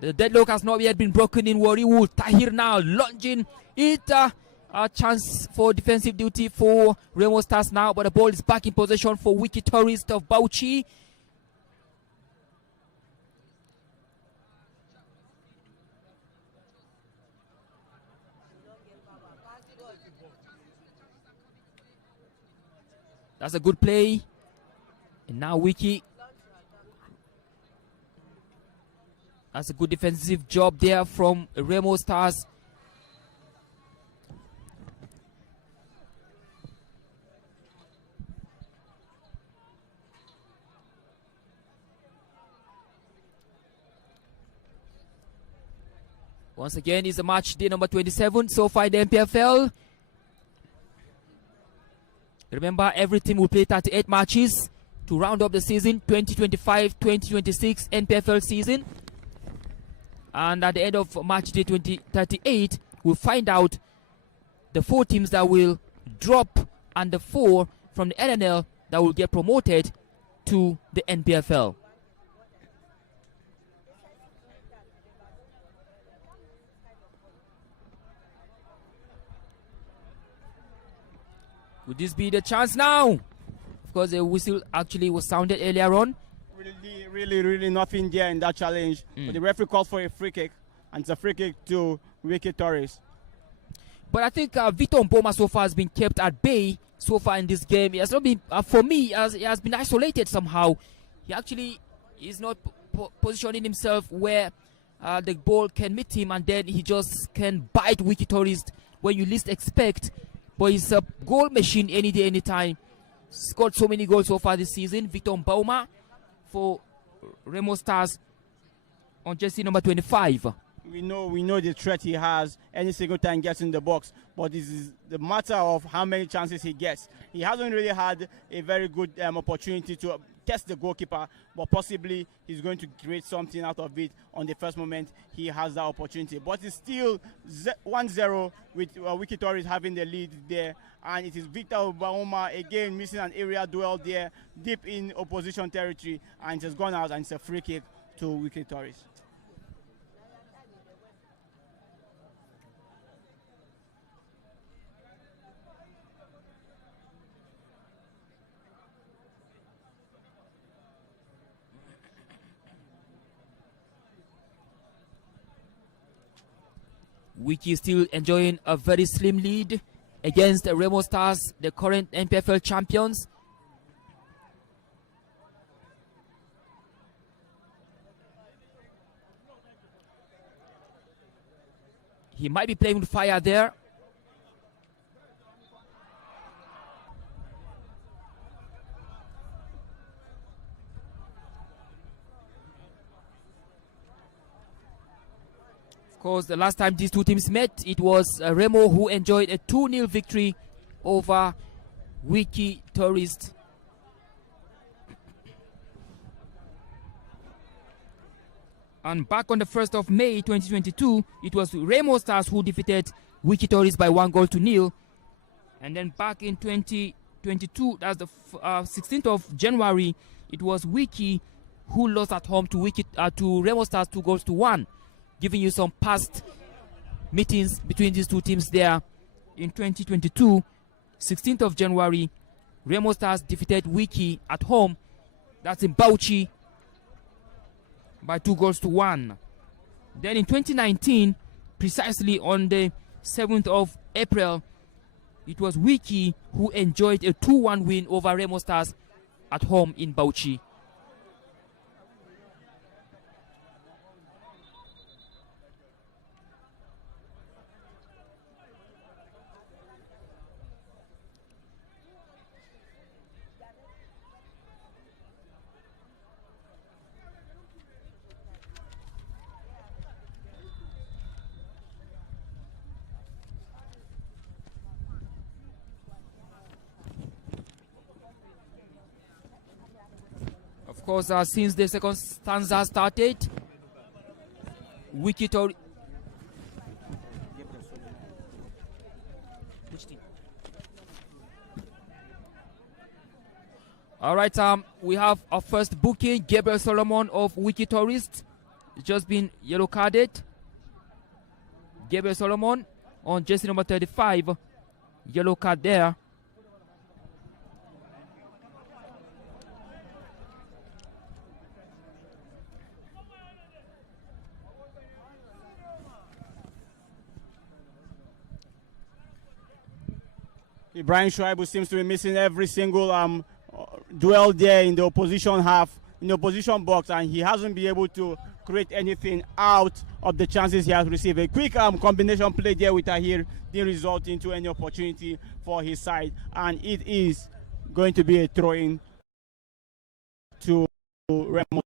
The deadlock has not yet been broken in Warri Wolves. Tahir now lunging it. A chance for defensive duty for Remo Stars now, but the ball is back in possession for Wikki Tourists of Bauchi. That's a good play. And now Wikki. That's a good defensive job there from Remo Stars. Once again, it's a match day number 27 so far in the NPFL. Remember, every team will play 38 matches to round up the season, 2025-2026 NPFL season. And at the end of match day 38, we'll find out the 4 teams that will drop and the 4 from the NNL that will get promoted to the NPFL. Would this be the chance now? Of course, the whistle actually was sounded earlier on. Really nothing there in that challenge. But the referee called for a free kick, and it's a free kick to Wikki Tourists. But I think Victor Mboma so far has been kept at bay so far in this game. He has not been, for me, he has been isolated somehow. He actually is not positioning himself where the ball can meet him, and then he just can bite Wikki Tourists when you least expect. But he's a goal machine any day, anytime. Scored so many goals so far this season. Victor Mboma for Remo Stars on jersey number 25. We know the threat he has any single time he gets in the box, but this is the matter of how many chances he gets. He hasn't really had a very good opportunity to test the goalkeeper, but possibly he's going to create something out of it on the first moment he has that opportunity. But it's still 1-0 with Wikki Tourists having the lead there, and it is Victor Obaoma again missing an area duel there deep in opposition territory, and it has gone out, and it's a free kick to Wikki Tourists. Wikki is still enjoying a very slim lead against the Remo Stars, the current NPFL champions. He might be playing with fire there. Of course, the last time these two teams met, it was Remo who enjoyed a 2-0 victory over Wikki Tourists. And back on the 1st of May 2022, it was Remo Stars who defeated Wikki Tourists by 1-0. And then back in 2022, that's the 16th of January, it was Wikki who lost at home to Remo Stars 2-1. Giving you some past meetings between these two teams there. In 2022, 16th of January, Remo Stars defeated Wikki at home. That's in Bauchi by 2-1. Then in 2019, precisely on the 7th of April, it was Wikki who enjoyed a 2-1 win over Remo Stars at home in Bauchi. Of course, since the second stanza started, Wikki Tourist. Which team? All right, we have our first booking. Gabriel Solomon of Wikki Tourist. It's just been yellow carded. Gabriel Solomon on jersey number 35. Yellow card there. Ibrahim Shuaibu seems to be missing every single duel there in the opposition half, in the opposition box, and he hasn't been able to create anything out of the chances he has received. A quick combination play there with Tahir didn't result into any opportunity for his side, and it is going to be a throw-in to Remo.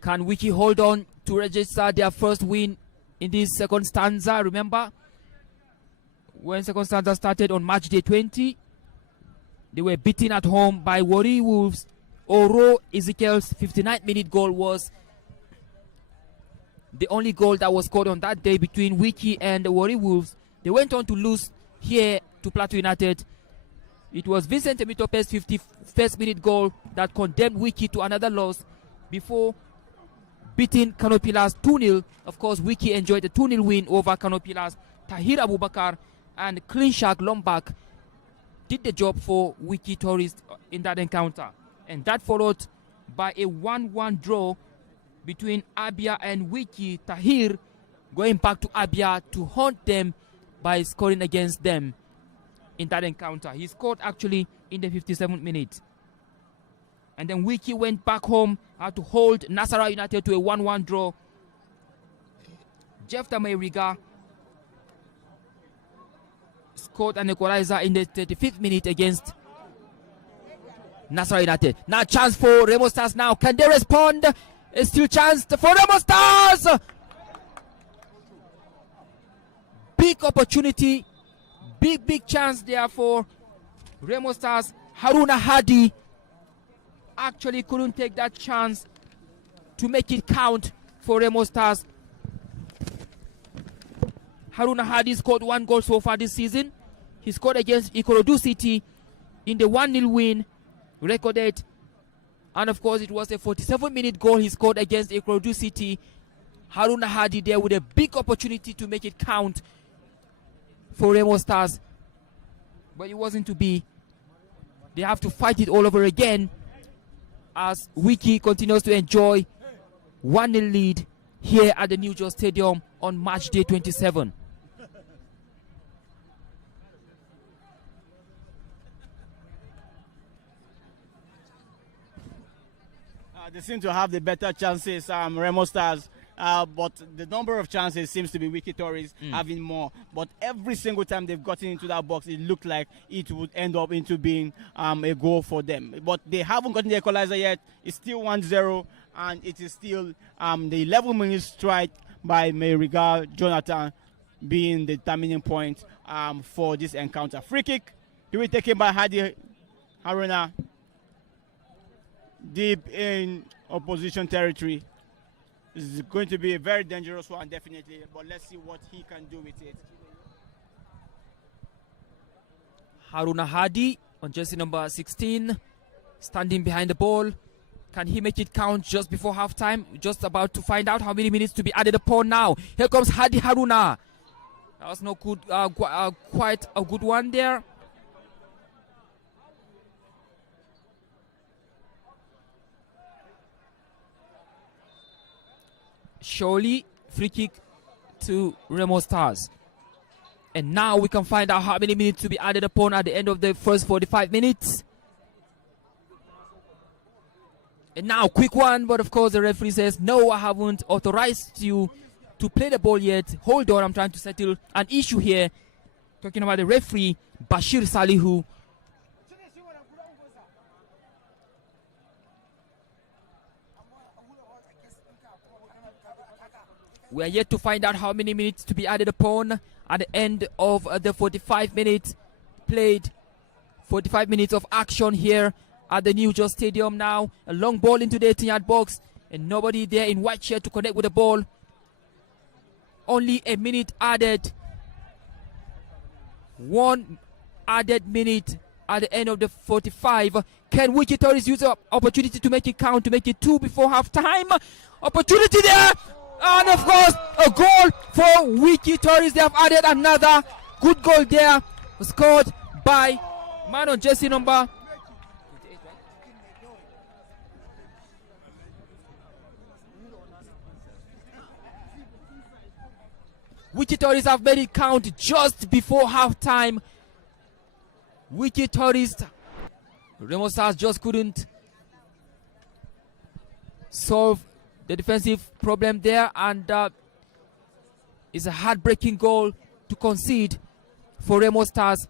Can Wikki hold on to register their first win in this second stanza? Remember, when second stanza started on match day 20, they were beaten at home by Warri Wolves. Oro Ezekiel's 59th-minute goal was the only goal that was scored on that day between Wikki and the Warri Wolves. They went on to lose here to Plateau United. It was Vincent Emitope's 51st-minute goal that condemned Wikki to another loss before beating Kano Pillars 2-0. Of course, Wikki enjoyed the 2-0 win over Kano Pillars. Tahir Abubakar and Clean Shark Lombak did the job for Wikki Tourist in that encounter. And that followed by a 1-1 draw between Abia and Wikki. Tahir going back to Abia to haunt them by scoring against them in that encounter. He scored actually in the 57th minute. And then Wikki went back home to hold Nasarawa United to a 1-1 draw. Jeff Tamairiga scored an equalizer in the 35th minute against Nasarawa United. Now chance for Remo Stars now. Can they respond? It's still chance for Remo Stars! Big opportunity. Big chance there for Remo Stars. Haruna Hadi actually couldn't take that chance to make it count for Remo Stars. Haruna Hadi scored 1 goal so far this season. He scored against Ikorodu City in the 1-0 win recorded. And of course, it was a 47-minute goal he scored against Ikorodu City. Haruna Hadi there with a big opportunity to make it count for Remo Stars. But it wasn't to be. They have to fight it all over again as Wikki continues to enjoy 1-0 lead here at the New Jos Stadium on match day 27. They seem to have the better chances, Remo Stars. But the number of chances seems to be Wikki Tourist having more. But every single time they've gotten into that box, it looked like it would end up into being a goal for them. But they haven't gotten the equalizer yet. It's still 1-0, and it is still the 11-minute strike by Meriga Jonathan being the determining point for this encounter. Free kick to be taken by Hadi Haruna deep in opposition territory. This is going to be a very dangerous one, definitely, but let's see what he can do with it. Haruna Hadi on jersey number 16, standing behind the ball. Can he make it count just before halftime? Just about to find out how many minutes to be added upon now. Here comes Hadi Haruna. That was no good, quite a good one there. Surely, free kick to Remo Stars. And now we can find out how many minutes to be added upon at the end of the first 45 minutes. And now, quick one, but of course the referee says, no, I haven't authorized you to play the ball yet. Hold on, I'm trying to settle an issue here. Talking about the referee, Bashir Salihu. We are yet to find out how many minutes to be added upon at the end of the 45 minutes played. 45 minutes of action here at the New Just Stadium now. A long ball into the 18-yard box and nobody there in white shirt to connect with the ball. Only a minute added. 1 added minute at the end of the 45. Can Wikki Tories use the opportunity to make it count, to make it 2 before half time? Opportunity there! And of course, a goal for Wikki Tories. They have added another good goal there. Scored by man on jersey number 28. Wikki Tories have made it count just before half time. Wikki Tories, Remo Stars just couldn't solve the defensive problem there, and it's a heartbreaking goal to concede for Remo Stars,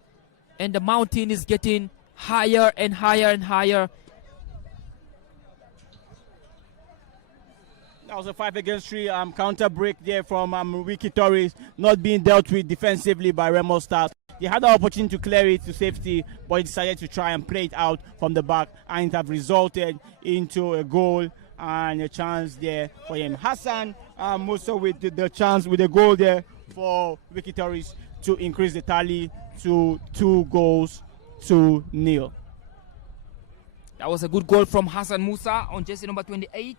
and the mountain is getting higher and higher and higher. That was a 5 against 3 counter break there from Wikki Tories, not being dealt with defensively by Remo Stars. They had the opportunity to clear it to safety, but he decided to try and play it out from the back, and it have resulted into a goal and a chance there for him. Hassan Musa with the chance, with the goal there for Wikki Tories to increase the tally to 2-0. That was a good goal from Hassan Musa on jersey number 28.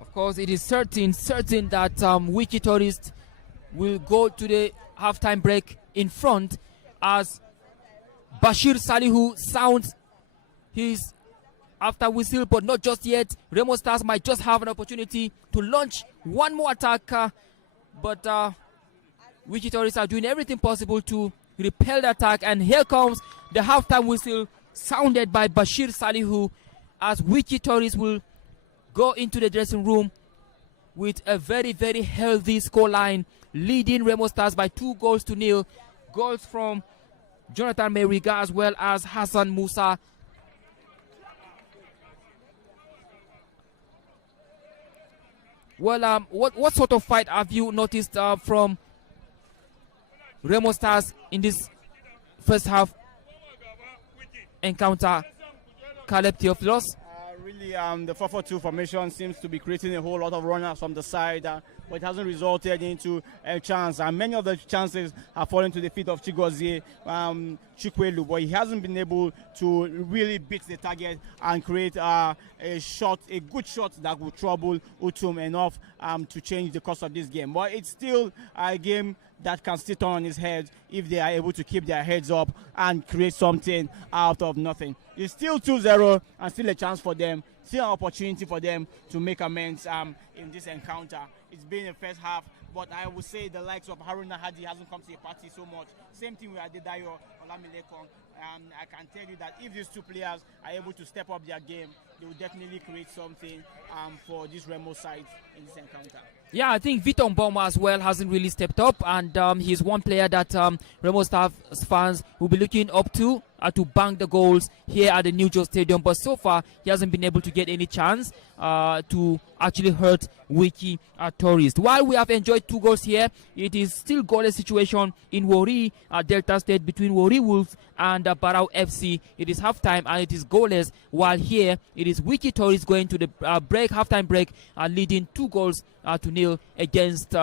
Of course, it is certain that Wikki Tories will go to the halftime break in front as Bashir Salihu sounds his after whistle, but not just yet. Remo Stars might just have an opportunity to launch one more attack, but Wikki Tories are doing everything possible to repel the attack, and here comes the halftime whistle sounded by Bashir Salihu as Wikki Tories will go into the dressing room with a very, very healthy scoreline, leading Remo Stars by 2-0. Goals from Jonathan Meriga as well as Hassan Musa. Well, what sort of fight have you noticed from Remo Stars in this first half encounter, Caleb Theophilus? Really, the 4-4-2 formation seems to be creating a whole lot of runners from the side, but it hasn't resulted into a chance. And many of the chances have fallen to the feet of Chigozie Chikwelu, but he hasn't been able to really beat the target and create a good shot that will trouble Utum enough to change the course of this game. But it's still a game that can still turn on his head if they are able to keep their heads up and create something out of nothing. It's still 2-0 and still a chance for them, still an opportunity for them to make amends in this encounter. It's been a first half, but I would say the likes of Haruna Hadi hasn't come to the party so much. Same thing with Adedayo Olamilekong. I can tell you that if these two players are able to step up their game, they will definitely create something for this Remo side in this encounter. Yeah, I think Vitor Mboma as well hasn't really stepped up, and he's one player that Remo Stars fans will be looking up to bang the goals here at the New Joe Stadium. But so far, he hasn't been able to get any chance to actually hurt Wikki Tories. While we have enjoyed 2 goals here, it is still goalless situation in Warri, Delta State, between Warri Wolves and Barao FC. It is halftime and it is goalless, while here it is Wikki Tories going to the halftime break, leading 2-0 against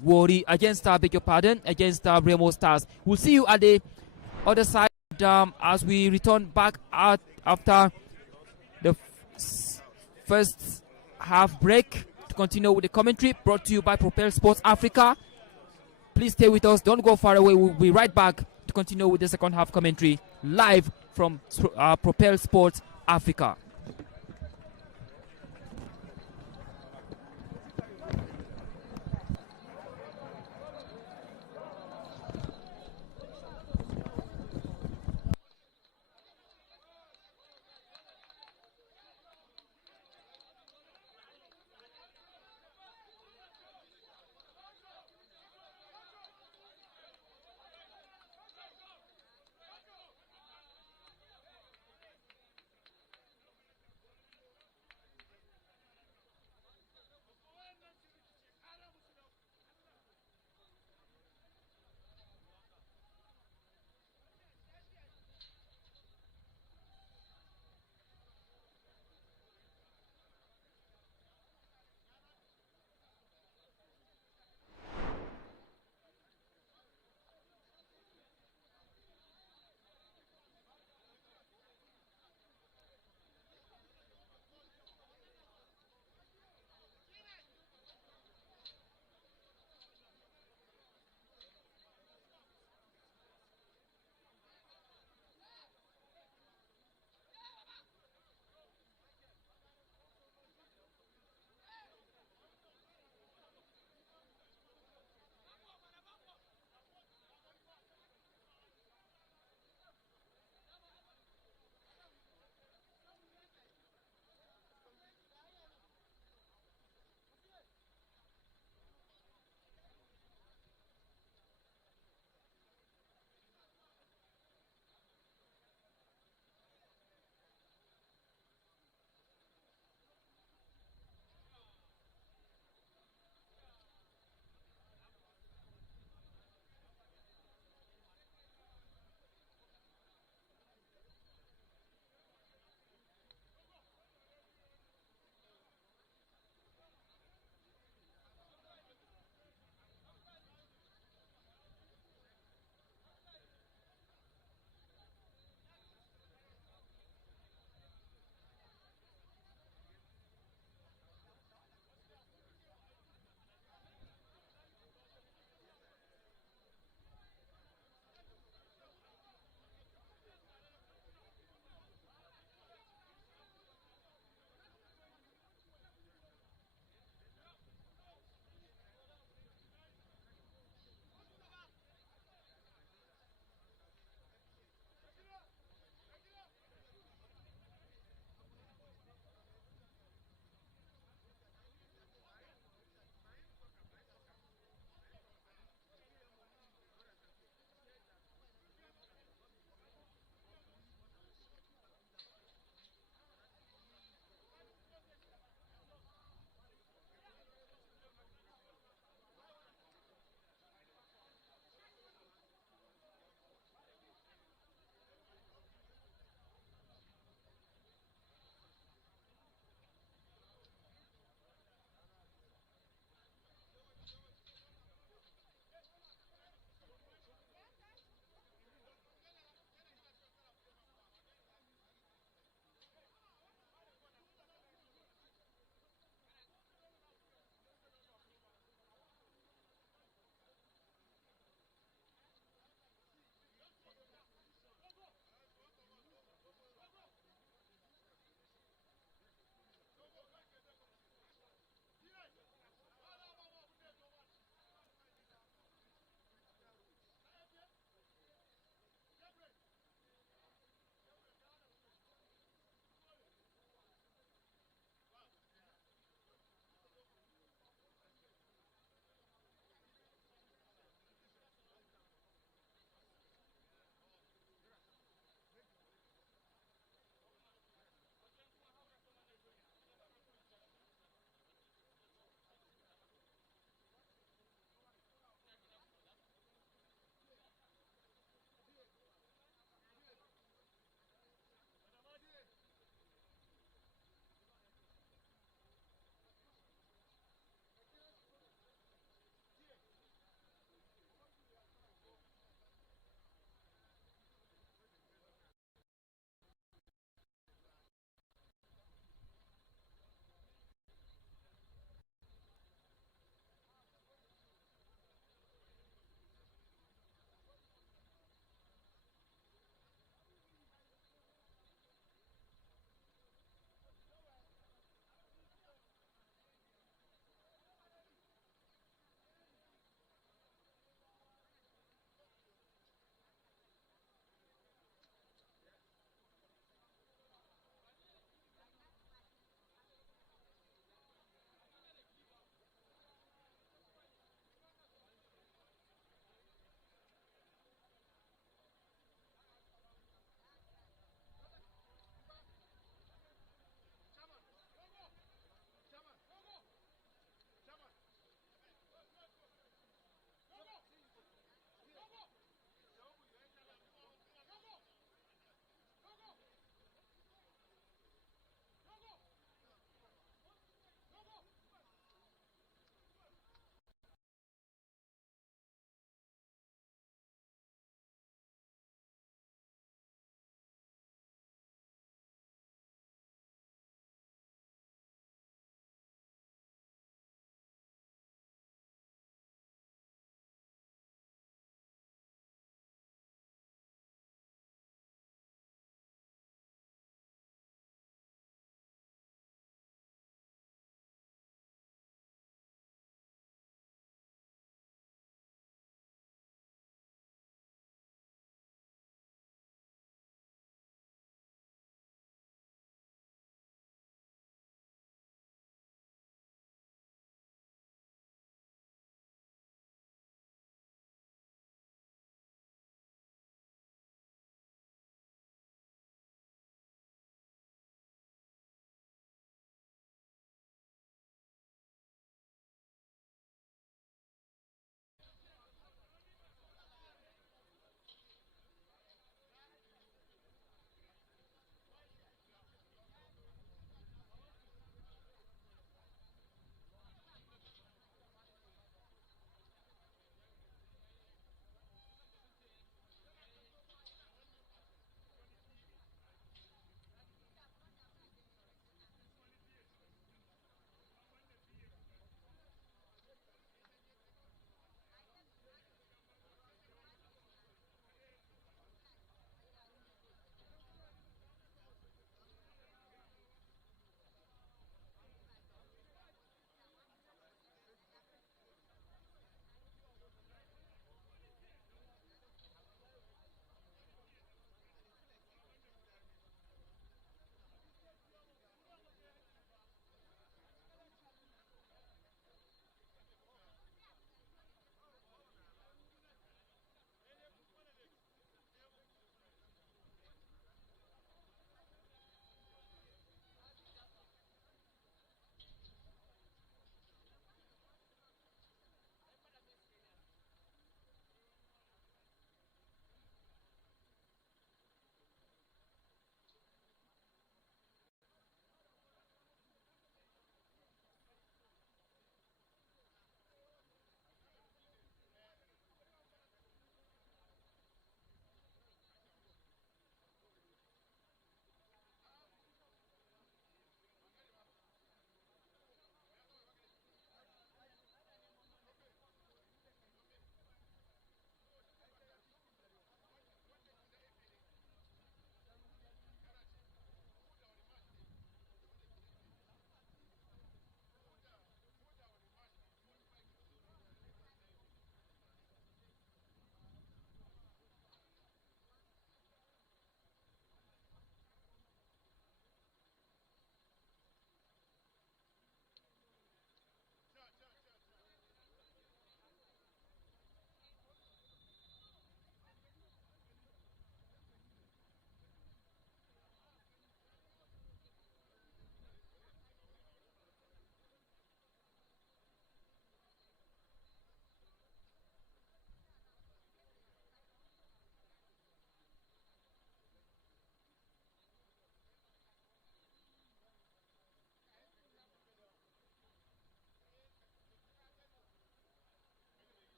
Warri, against against Remo Stars. We'll see you at the other side as we return back out after the first half break to continue with the commentary brought to you by Propel Sports Africa. Please stay with us, don't go far away. We'll be right back to continue with the second half commentary live from Propel Sports Africa.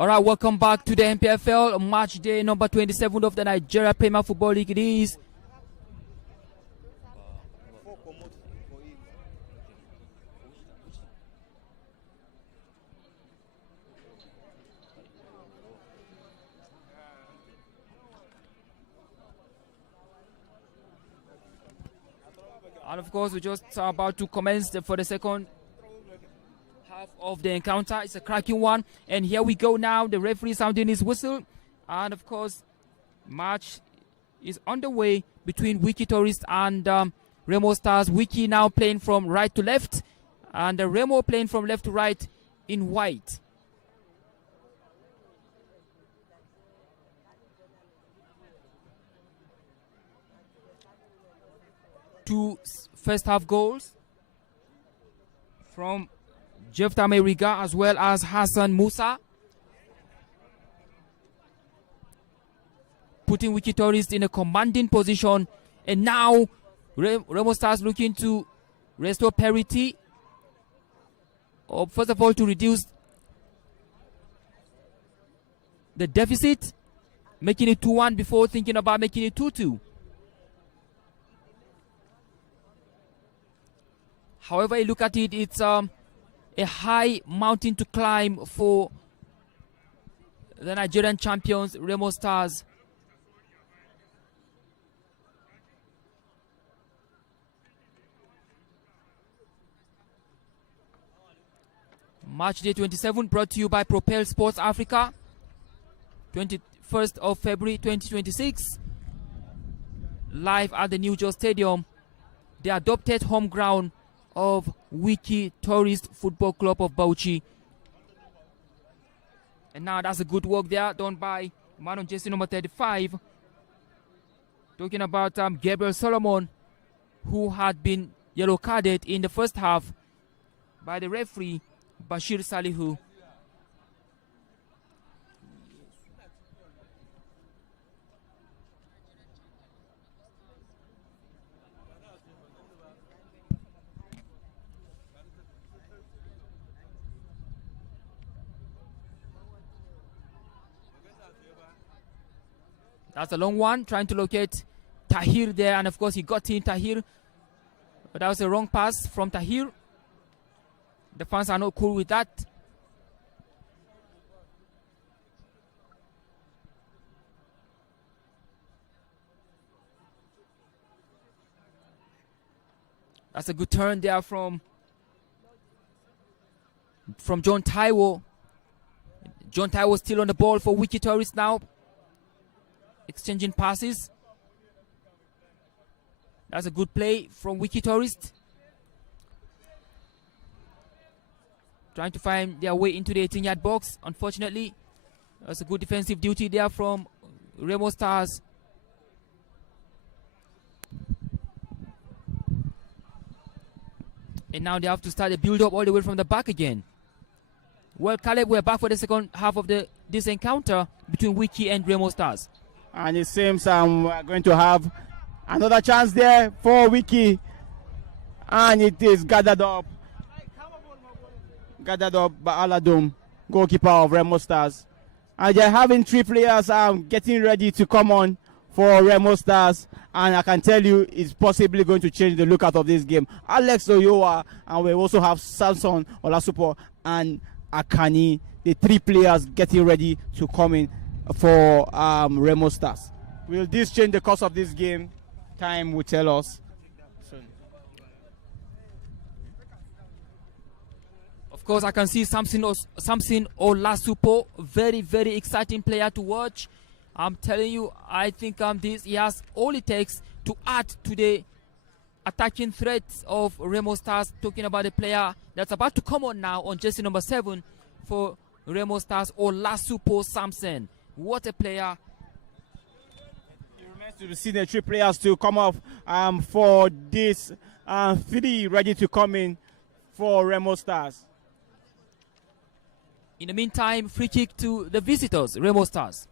All right, welcome back to the NPFL match day number 27 of the Nigerian Premier Football League. It is. And of course, we're just about to commence for the second half of the encounter. It's a cracking one. And here we go now. The referee sounding his whistle. And of course, match is underway between Wikki Tourists and Remo Stars. Wikki now playing from right to left. And Remo playing from left to right in white. Two first half goals from Jefta Meriga as well as Hassan Musa, putting Wikki Tourists in a commanding position. And now Remo Stars looking to restore parity, or first of all to reduce the deficit, making it 2-1 before thinking about making it 2-2. However you look at it, it's a high mountain to climb for the Nigerian champions, Remo Stars. Match day 27 brought to you by Propel Sports Africa. 21st of February 2026. Live at the New Jos Stadium, the adopted home ground of Wikki Tourist Football Club of Bauchi. And now that's a good work there done by man on jersey number 35. Talking about Gabriel Solomon, who had been yellow carded in the first half by the referee Bashir Salihu. That's a long one, trying to locate Tahir there, and of course he got in Tahir, but that was a wrong pass from Tahir. The fans are not cool with that. That's a good turn there from John Taiwo. John Taiwo still on the ball for Wikki Tourists now, exchanging passes. That's a good play from Wikki Tourists, trying to find their way into the 18-yard box. Unfortunately, that's a good defensive duty there from Remo Stars. And now they have to start the build-up all the way from the back again. Well, Caleb, we're back for the second half of this encounter between Wikki and Remo Stars. And it seems we're going to have another chance there for Wikki. And it is gathered up by Aladum, goalkeeper of Remo Stars. And they're having three players getting ready to come on for Remo Stars. And I can tell you it's possibly going to change the lookout of this game. Alex Oyowa, and we also have Samson Olasupo and Akani, the three players getting ready to come in for Remo Stars. Will this change the course of this game? Time will tell us. Of course, I can see Samson Olasupo, very, very exciting player to watch. I'm telling you, I think he has all it takes to add to the attacking threats of Remo Stars. Talking about the player that's about to come on now on jersey number 7 for Remo Stars, Olasupo Samson. What a player. It remains to be seen the three players to come off for this three ready to come in for Remo Stars. In the meantime, free kick to the visitors, Remo Stars.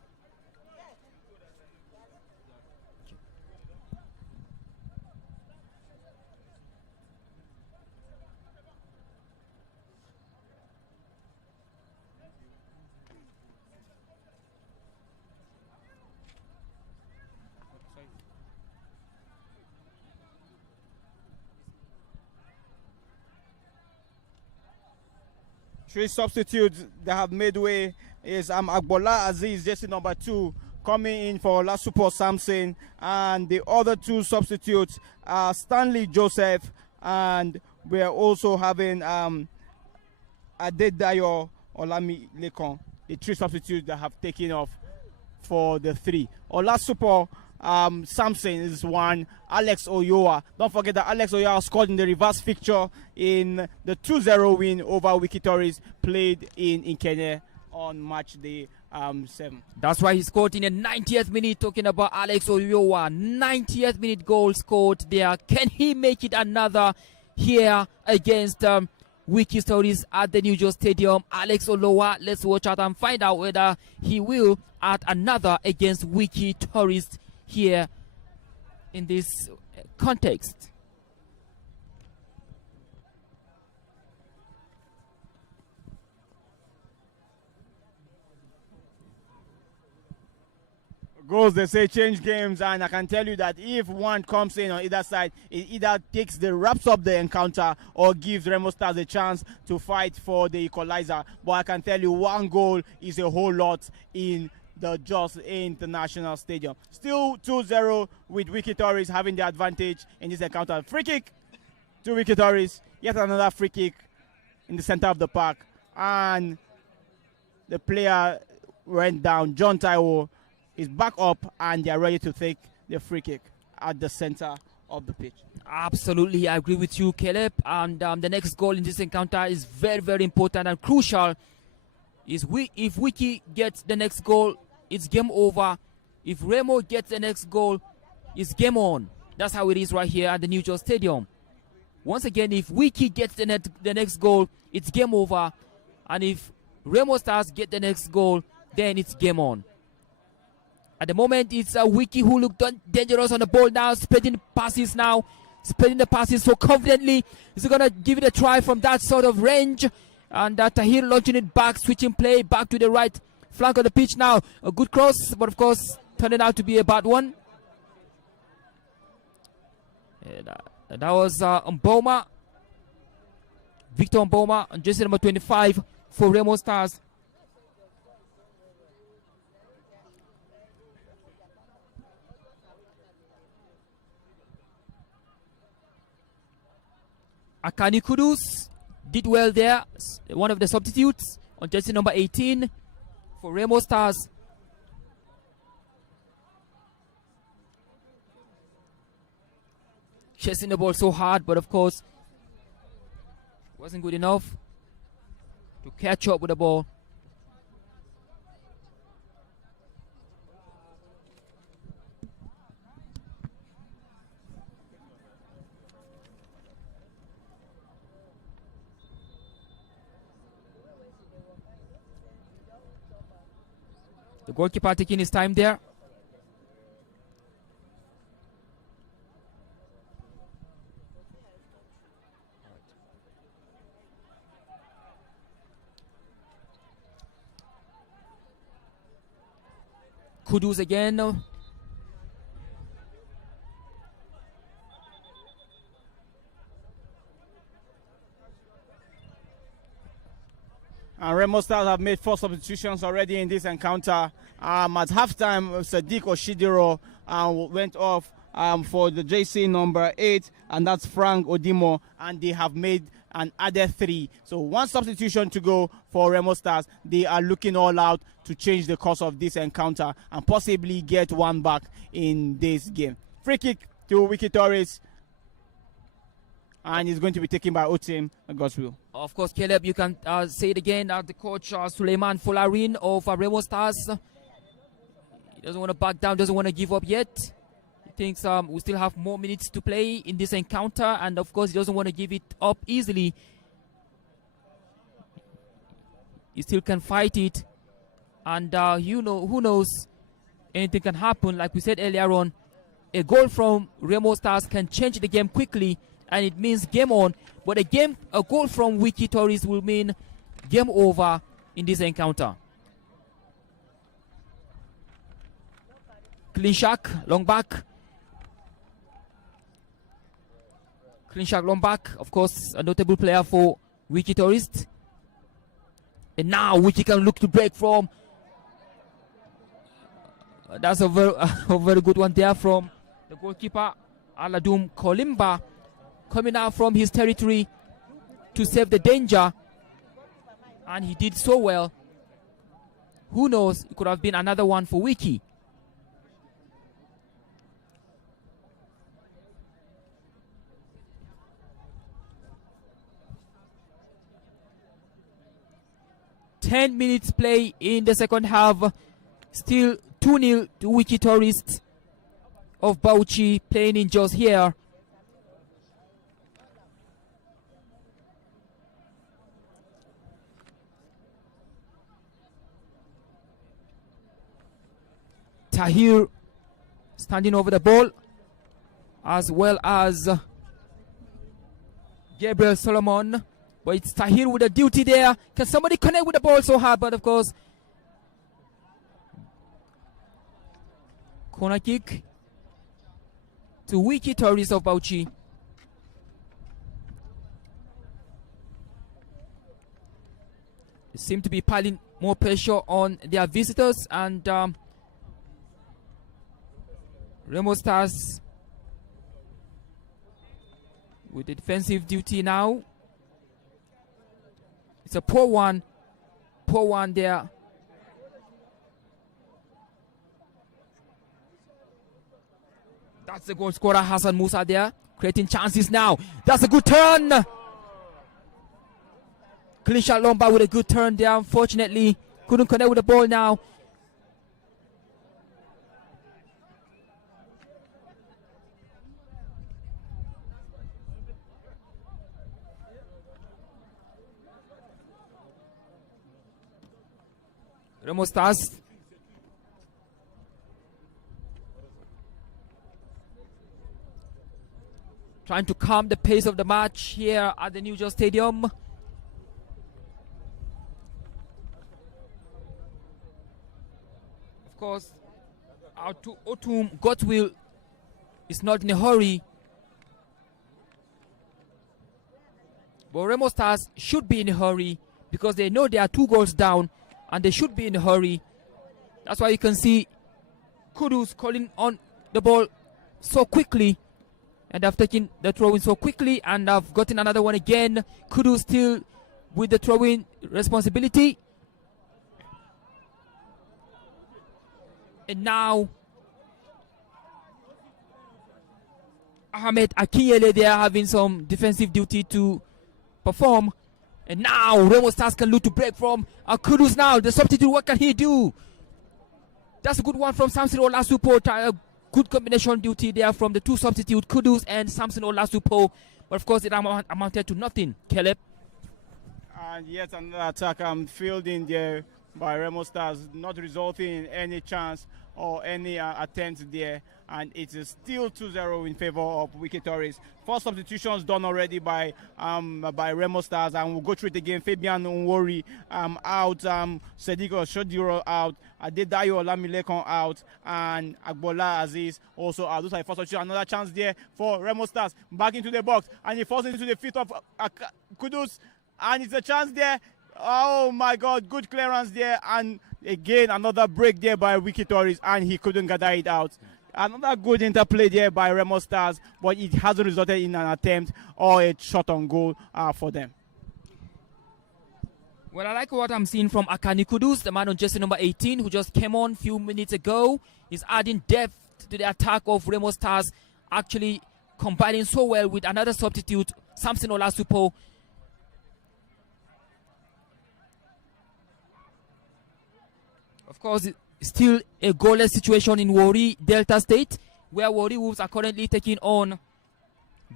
Three substitutes that have made way is Agbola Aziz, jersey number 2, coming in for Lasupo Samson, and the other 2 substitutes are Stanley Joseph, and we're also having Adedayo Olami Lekon, the 3 substitutes that have taken off for the 3. Olasupo Samson is 1. Alex Oyoa. Don't forget that Alex Oyoa scored in the reverse fixture in the 2-0 win over Wikki Tories played in Kenya on match day 7. That's why he scored in the 90th minute. Talking about Alex Oyoa, 90th minute goal scored there. Can he make it another here against Wikki Tories at the New Jersey Stadium? Alex Olowa, let's watch out and find out whether he will add another against Wikki Tories here in this context. Goals, they say, change games, and I can tell you that if one comes in on either side, it either wraps up the encounter or gives Remo Stars a chance to fight for the equalizer. But I can tell you, one goal is a whole lot in the Jos International Stadium. Still 2-0 with Wikki Tories having the advantage in this encounter. Free kick to Wikki Tories. Yet another free kick in the center of the park, and the player went down. John Taiwo is back up, and they are ready to take the free kick at the center of the pitch. Absolutely, I agree with you, Caleb. And the next goal in this encounter is very, very important and crucial. If Wikki gets the next goal, it's game over. If Remo gets the next goal, it's game on. That's how it is right here at the New Jersey Stadium. Once again, if Wikki gets the next goal, it's game over. And if Remo Stars get the next goal, then it's game on. At the moment, it's Wikki who look dangerous on the ball now, spreading the passes so confidently. He's going to give it a try from that sort of range. And Tahir launching it back, switching play back to the right flank of the pitch now. A good cross, but of course, turning out to be a bad one. That was Mboma. Victor Mboma, on jersey number 25 for Remo Stars. Akani Kudus did well there, one of the substitutes on jersey number 18 for Remo Stars. Chasing the ball so hard, but of course wasn't good enough to catch up with the ball. The goalkeeper taking his time there. Kudus again. And Remo Stars have made 4 substitutions already in this encounter. At halftime, Sadiq Oshidiro went off for the JC number 8, and that's Frank Odimo, and they have made an added 3. So 1 substitution to go for Remo Stars. They are looking all out to change the course of this encounter and possibly get 1 back in this game. Free kick to Wikki Tories, and it's going to be taken by Otim Goswill. Of course, Caleb, you can say it again. The coach Suleiman Folarin of Remo Stars, he doesn't want to back down, doesn't want to give up yet. He thinks we still have more minutes to play in this encounter, and of course, he doesn't want to give it up easily. He still can fight it, and who knows, anything can happen. Like we said earlier on, a goal from Remo Stars can change the game quickly, and it means game on. But a goal from Wikki Tories will mean game over in this encounter. Klinshak, long back. Klinshak, long back. Of course, a notable player for Wikki Tories. And now Wikki can look to break from. That's a very good one there from the goalkeeper, Aladum Kolimba, coming out from his territory to save the danger. And he did so well. Who knows, it could have been another one for Wikki. .10 minutes play in the second half. Still 2-0 to Wikki Tourists of Bauchi playing in Jos here. Tahir standing over the ball, as well as Gabriel Solomon. But it's Tahir with a duty there. Can somebody connect with the ball so hard? But of course, corner kick to Wikki Tourists of Bauchi. They seem to be piling more pressure on their visitors, and Remo Stars with the defensive duty now. It's a poor one there. That's the goal scorer Hassan Musa there, creating chances now. That's a good turn. Clean shot Lomba with a good turn there. Unfortunately, couldn't connect with the ball now. Remo Stars trying to calm the pace of the match here at the New Jos Stadium. Of course, our Otum Godwill is not in a hurry, but Remo Stars should be in a hurry because they know they are 2 goals down and they should be in a hurry. That's why you can see Kudus calling on the ball so quickly, and I've taken the throw-in so quickly, and I've gotten another one again. Kudus still with the throw-in responsibility. And now Ahmed Akinyele there having some defensive duty to perform. And now Remo Stars can look to break from Kudus now. The substitute, what can he do? That's a good one from Samson Olasupo. A good combination duty there from the 2 substitutes, Kudus and Samson Olasupo. But of course, it amounted to nothing. Caleb. And yet another attack fielding there by Remo Stars, not resulting in any chance or any attempt there. And it is still 2-0 in favor of Wikki Tourists. 4 substitutions done already by Remo Stars, and we'll go through it again. Fabian Nwori out, Sediko Shodiro out, Adedayo Olamilekon out, and Agbola Aziz also out. Those are the first substitutions. Another chance there for Remo Stars, back into the box, and he falls into the feet of Kudus, and it's a chance there. Oh my God, good clearance there, and again another break there by Wikki Tourists, and he couldn't gather it out. Another good interplay there by Remo Stars, but it hasn't resulted in an attempt or a shot on goal for them. Well, I like what I'm seeing from Akani Kudus, the man on jersey number 18, who just came on a few minutes ago. He's adding depth to the attack of Remo Stars, actually combining so well with another substitute, Samson Olasupo. Of course, still a goalless situation in Warri Delta State, where Warri Wolves are currently taking on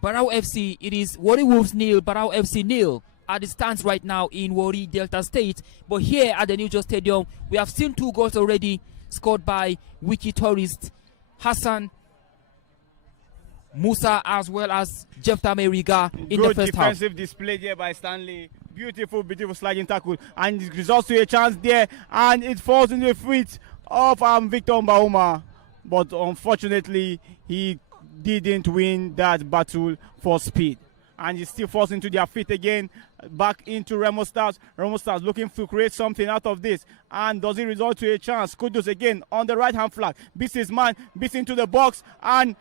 Barao FC. It is Warri Wolves 0, Barao FC 0 at the stands right now in Warri Delta State. But here at the New Jos Stadium, we have seen 2 goals already scored by Wikki Tourists, Hassan Musa as well as Jefta Meriga in the first half. Good defensive display there by Stanley. Beautiful sliding tackle, and it results to a chance there, and it falls into the feet of Victor Mbauma. But unfortunately, he didn't win that battle for speed. and he still falls into their feet again. Back into Remo Stars. Remo Stars looking to create something out of this. And does it result to a chance? Kudus again on the right-hand flag. Beats his man, beats into the box, and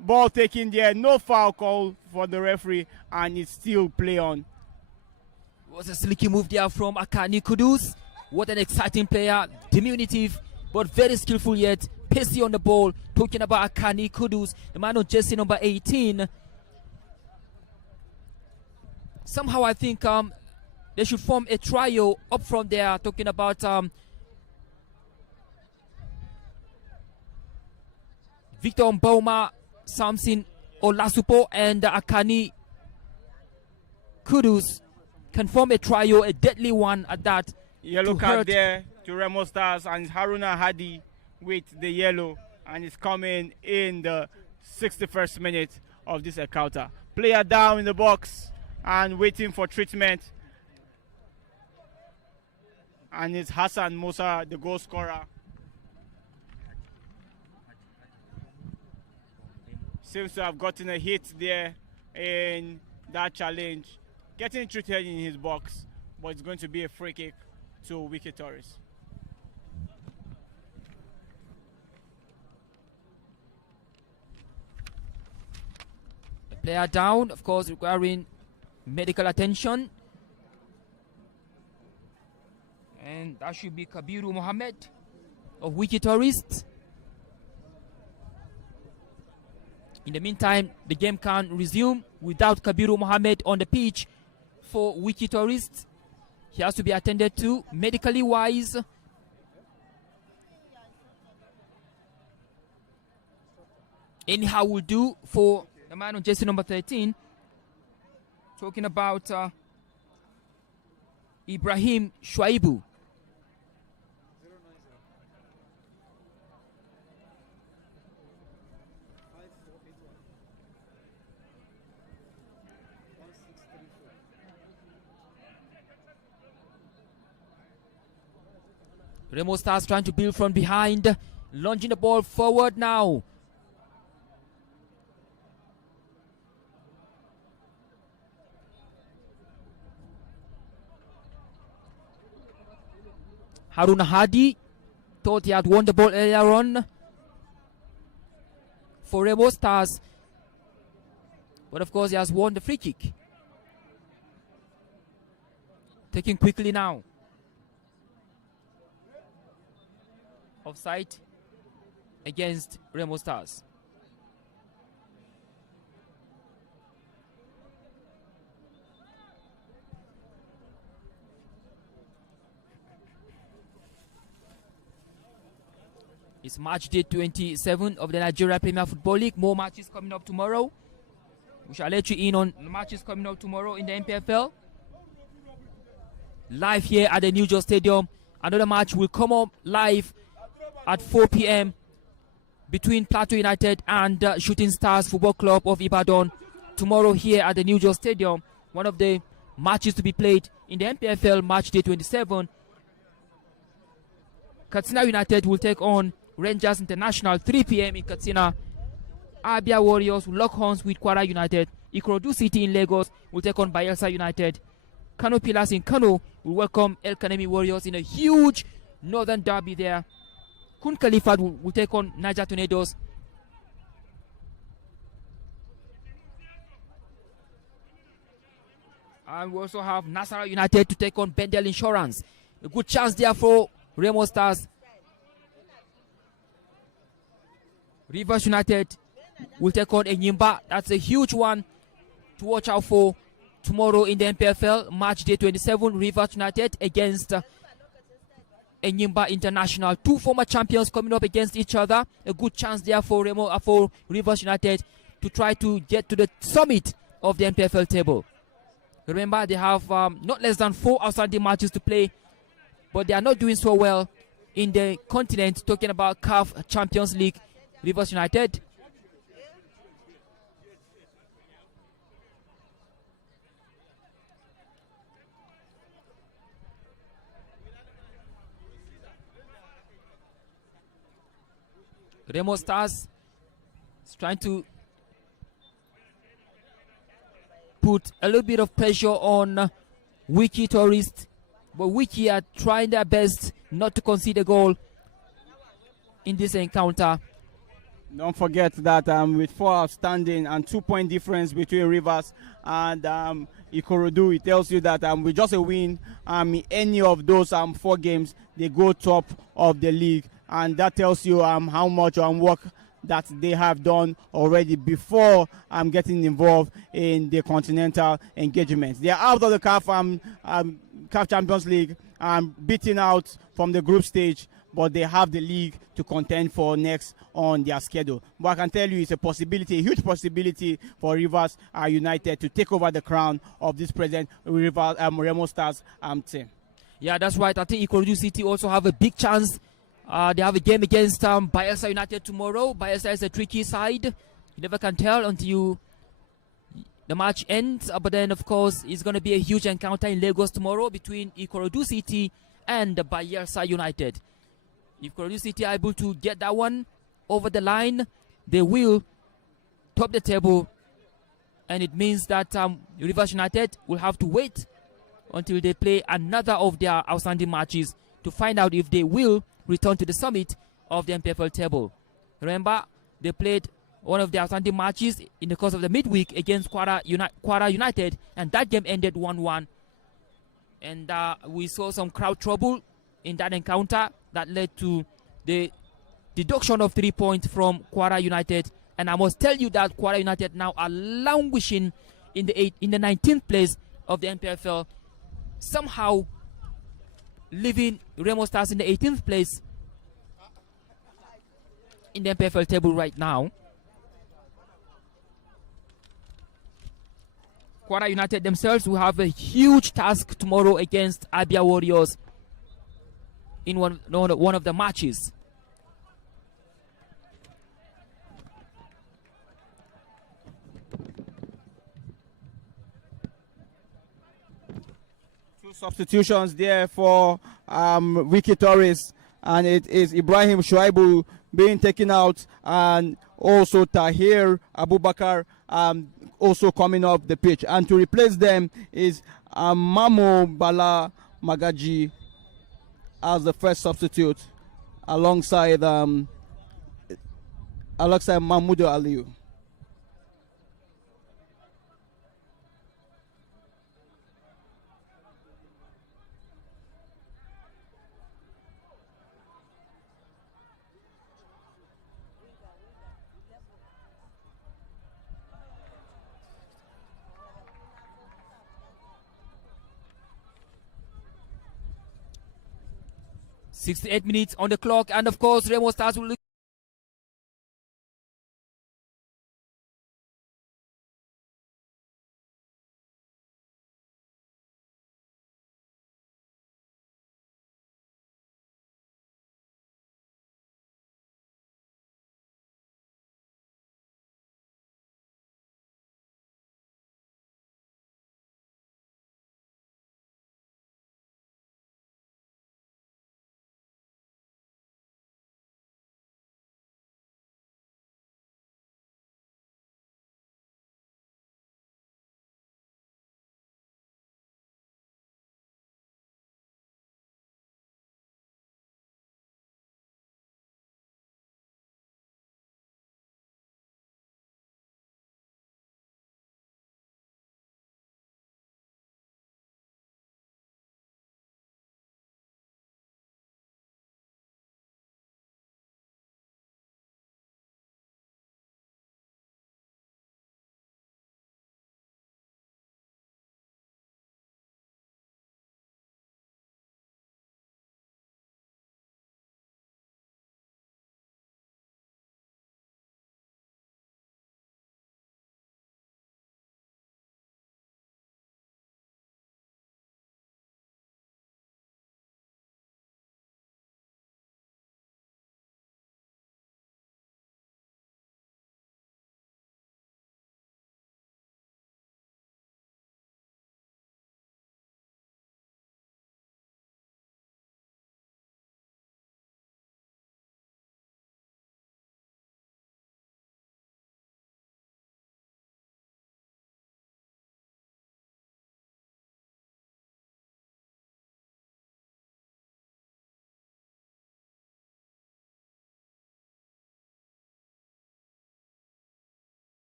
ball taken there. No foul call for the referee, and it's still play on. It was a slicky move there from Akani Kudus. What an exciting player. Diminutive, but very skillful yet. Pacey on the ball. Talking about Akani Kudus, the man on jersey number 18. Somehow I think they should form a trio up front there. Talking about Victor Mboma, Samson Olasupo, and Akani Kudus can form a trio, a deadly one at that. Yellow card there to Remo Stars, and it's Haruna Hadi with the yellow, and it's coming in the 61st minute of this encounter. Player down in the box and waiting for treatment, and it's Hassan Musa, the goal scorer. Seems to have gotten a hit there in that challenge, getting treated in his box, but it's going to be a free kick to Wikki Tourists. The player down, of course, requiring medical attention. And that should be Kabiru Mohammed of Wikki Tourists. In the meantime, the game can resume without Kabiru Mohammed on the pitch for Wikki Tourists. He has to be attended to medically wise. Anyhow will do for the man on jersey number 13. Talking about Ibrahim Shuaibu. Remo Stars trying to build from behind, launching the ball forward now. Haruna Hadi thought he had won the ball earlier on for Remo Stars, but of course he has won the free kick. Taking quickly now. Offside against Remo Stars. It's match day 27 of the Nigerian Premier Football League. More matches coming up tomorrow. We shall let you in on the matches coming up tomorrow in the NPFL. Live here at the New York Stadium. Another match will come up live at 4 p.m. between Plateau United and Shooting Stars Football Club of Ibadan. Tomorrow here at the New York Stadium. One of the matches to be played in the NPFL match day 27. Katsina United will take on Rangers International 3 p.m. in Katsina. Abia Warriors will lock horns with Kwara United. Ikorodu City in Lagos will take on Bayelsa United. Kano Pillars in Kano will welcome El Kanemi Warriors in a huge northern derby there. Kun Khalifat will take on Niger Tornadoes. And we also have Nasarawa United to take on Bendel Insurance. A good chance there for Remo Stars. Rivers United will take on Enyimba. That's a huge one to watch out for tomorrow in the NPFL. Match day 27, Rivers United against Enyimba International. Two former champions coming up against each other. A good chance there for Rivers United to try to get to the summit of the NPFL table. Remember, they have not less than 4 outstanding matches to play, but they are not doing so well in the continent. Talking about CAF Champions League, Rivers United. Remo Stars is trying to put a little bit of pressure on Wikki Tourists, but Wikki are trying their best not to concede a goal in this encounter. Don't forget that with 4 outstanding and 2-point difference between Rivers and Ikorodu, it tells you that with just a win in any of those 4 games, they go top of the league. And that tells you how much work that they have done already before getting involved in the continental engagements. They are out of the CAF Champions League, beaten out from the group stage, but they have the league to contend for next on their schedule. But I can tell you it's a possibility, a huge possibility for Rivers United to take over the crown of this present Remo Stars team. Yeah, that's right. I think Ikorodu City also have a big chance. They have a game against Bayelsa United tomorrow. Bayelsa is a tricky side. You never can tell until the match ends. But then, of course, it's going to be a huge encounter in Lagos tomorrow between Ikorodu City and Bayelsa United. If Ikorodu City are able to get that one over the line, they will top the table. And it means that Rivers United will have to wait until they play another of their outstanding matches to find out if they will return to the summit of the NPFL table. Remember, they played one of their outstanding matches in the course of the midweek against Kwara United, and that game ended 1-1. And we saw some crowd trouble in that encounter that led to the deduction of 3 points from Kwara United. And I must tell you that Kwara United now are languishing in the 19th place of the NPFL, somehow leaving Remo Stars in the 18th place in the NPFL table right now. Kwara United themselves will have a huge task tomorrow against Abia Warriors in one of the matches. Two substitutions there for Wikki Tourists, and it is Ibrahim Shuaibu being taken out, and also Tahir Abubakar also coming off the pitch. And to replace them is Mamo Bala Magaji as the first substitute, alongside Mahmoud Aliyu. .68 minutes on the clock, and of course Remo Stars will look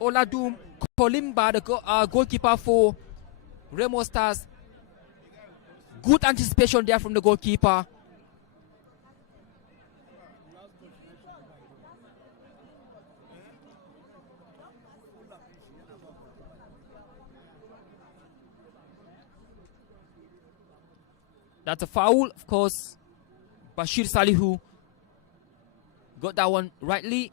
Oladum Kolimba, the goalkeeper for Remo Stars. Good anticipation there from the goalkeeper. That's a foul, of course. Bashir Salihu got that one rightly.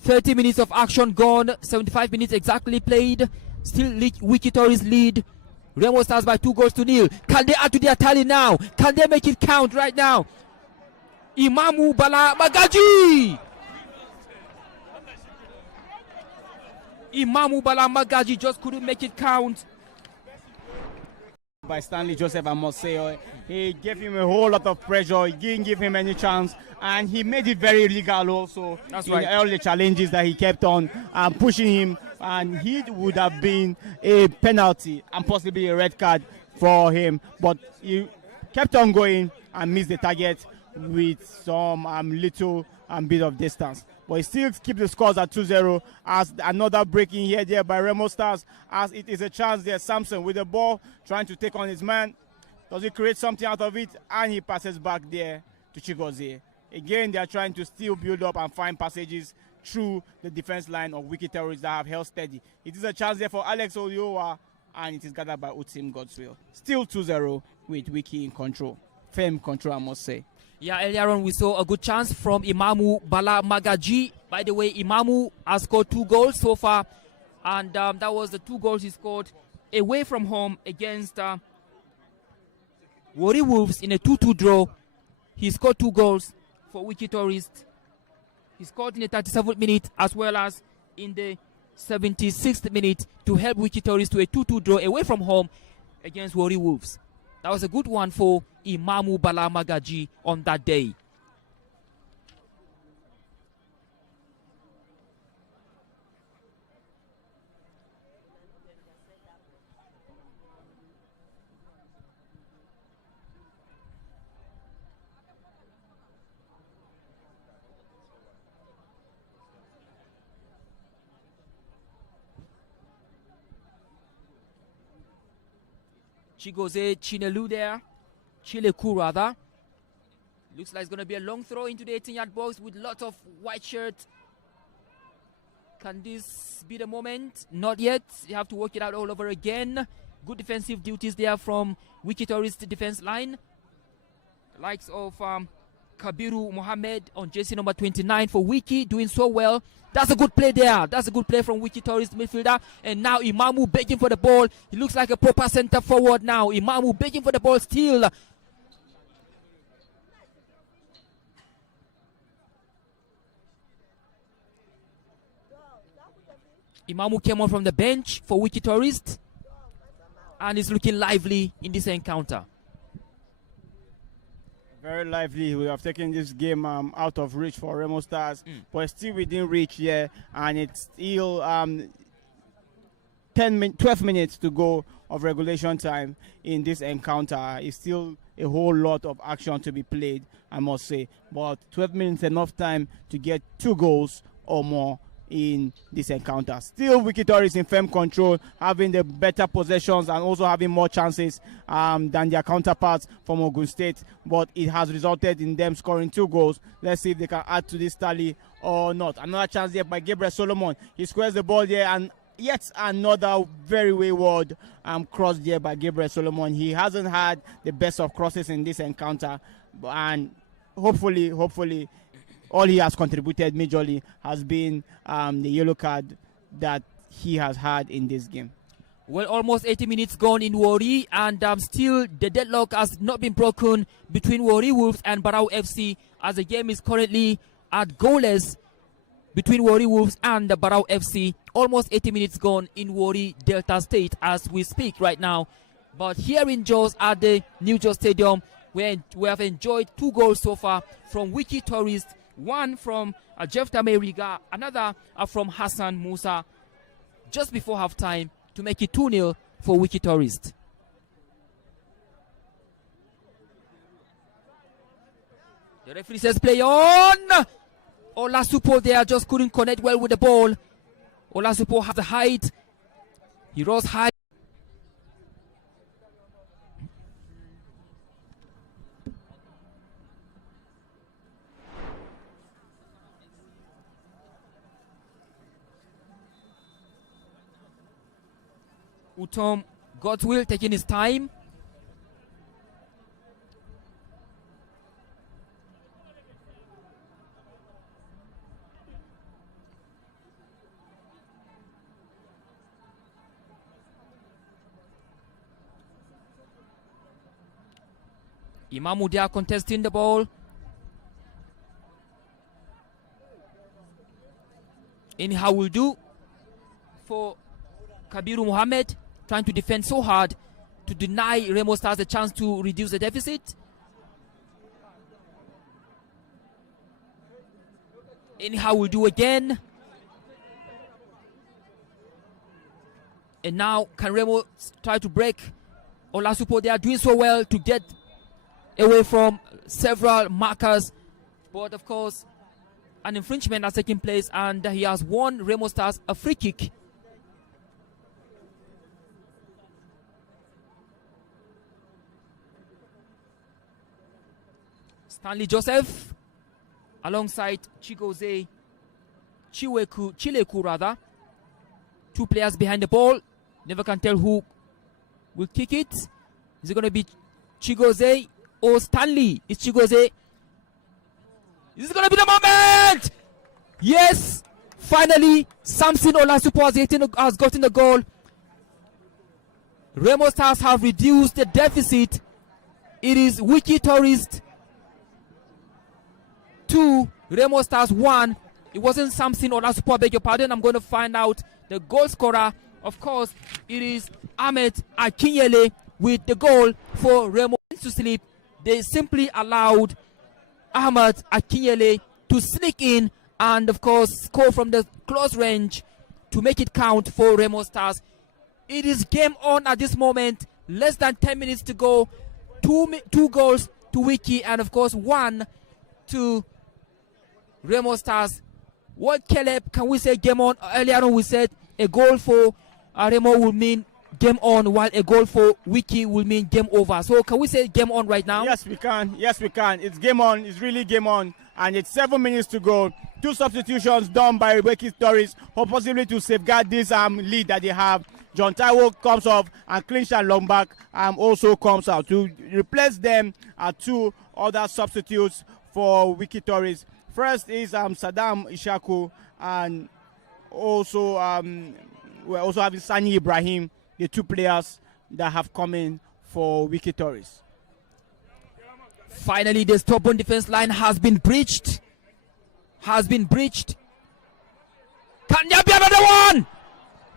"30 minutes of action gone, 75 minutes exactly played. Still Wikki Tories lead Remo Stars by 2-0. Can they add to their tally now? Can they make it count right now? Imamu Bala Magaji! Imamu Bala Magaji just couldn't make it count. By Stanley Joseph, I must say, he gave him a whole lot of pressure. He didn't give him any chance, and he made it very legal also. That's in right. all the challenges that he kept on pushing him, and he would have been a penalty and possibly a red card for him, but he kept on going and missed the target with some little bit of distance. But he still keeps the scores at 2-0 as another break in here there by Remo Stars, as it is a chance there. Samson with the ball trying to take on his man. Does he create something out of it? And he passes back there to Chigozie. Again, they are trying to still build up and find passages through the defense line of Wikki Tories that have held steady. It is a chance there for Alex Oliowa, and it is gathered by Utim Godswill. Still 2-0 with Wikki in control. Firm control, I must say. Yeah, earlier on we saw a good chance from Imamu Bala Magaji. By the way, Imamu has scored 2 goals so far, and that was the 2 goals he scored away from home against Warri Wolves in a 2-2 draw. He scored 2 goals for Wikki Tories. He scored in the 37th minute as well as in the 76th minute to help Wikki Tories to a 2-2 draw away from home against Warri Wolves. That was a good one for Imamu Bala Magaji on that day. Chigozie Chinelu there. Chileku rather. Looks like it's going to be a long throw into the 18-yard box with lots of white shirts. Can this be the moment? Not yet. You have to work it out all over again. Good defensive duties there from Wikki Tories defense line. The likes of Kabiru Mohammed on jersey number 29 for Wikki, doing so well. That's a good play there. That's a good play from Wikki Tories midfielder. And now Imamu begging for the ball. He looks like a proper center forward now. Imamu begging for the ball still. Imamu came on from the bench for Wikki Tories and is looking lively in this encounter. Very lively. We have taken this game out of reach for Remo Stars, but still within reach here, and it's still 12 minutes to go of regulation time in this encounter. It's still a whole lot of action to be played, I must say, but 12 minutes enough time to get 2 goals or more in this encounter. Still Wikki Tories in firm control, having the better possessions and also having more chances than their counterparts from Ogun State, but it has resulted in them scoring 2 goals. Let's see if they can add to this tally or not. Another chance there by Gabriel Solomon. He squares the ball there, and yet another very wayward cross there by Gabriel Solomon. He hasn't had the best of crosses in this encounter, and hopefully all he has contributed majorly has been the yellow card that he has had in this game. Well, almost 80 minutes gone in Warri, and still the deadlock has not been broken between Warri Wolves and Barau FC, as the game is currently at goalless between Warri Wolves and the Barau FC. Almost 80 minutes gone in Warri, Delta State, as we speak right now. But here in Jos at the New Jos Stadium, we have enjoyed 2 goals so far from Wikki Tories One from Jefta Meriga, another from Hassan Musa, just before halftime to make it 2-0 for Wikki Tourist. The referee says play on. Olasupo there just couldn't connect well with the ball. Olasupo has the height. He rose high. Utom Godswill taking his time. Imamudia contesting the ball. Anyhow will do for Kabiru Mohammed, trying to defend so hard to deny Remo Stars a chance to reduce the deficit. Anyhow will do again. And now can Remo try to break? Olasupo, they are doing so well to get away from several markers, but of course an infringement has taken place and he has won Remo Stars a free kick. Stanley Joseph alongside Chigozie Chileku rather. Two players behind the ball. Never can tell who will kick it. Is it going to be Chigozie or Stanley? It's Chigozie. Is it going to be the moment? Yes! Finally, Samson Olasupo has gotten the goal. Remo Stars have reduced the deficit. It is Wikki Tourist 2, Remo Stars 1. It wasn't Samson Olasupo, I beg your pardon. I'm going to find out the goal scorer. Of course, it is Ahmed Akinyele with the goal for Remo to sleep. They simply allowed Ahmed Akinyele to sneak in and of course score from the close range to make it count for Remo Stars. It is game on at this moment. Less than 10 minutes to go. Two goals to Wikki and of course 1 to Remo Stars. What, Caleb, can we say game on? Earlier on we said a goal for Remo will mean game on, while a goal for Wikki will mean game over. So can we say game on right now? Yes, we can. Yes, we can. It's game on. It's really game on. And it's 7 minutes to go. 2 substitutions done by Wikki Tourist, possibly to safeguard this lead that they have. John Taiwo comes off and Clinshan Lombak also comes out. To replace them are 2 other substitutes for Wikki Tourist. First is Saddam Ishaku, and also we're also having Sani Ibrahim, the 2 players that have come in for Wikki Tourist. Finally, the stubborn defense line has been breached. Can there be another one?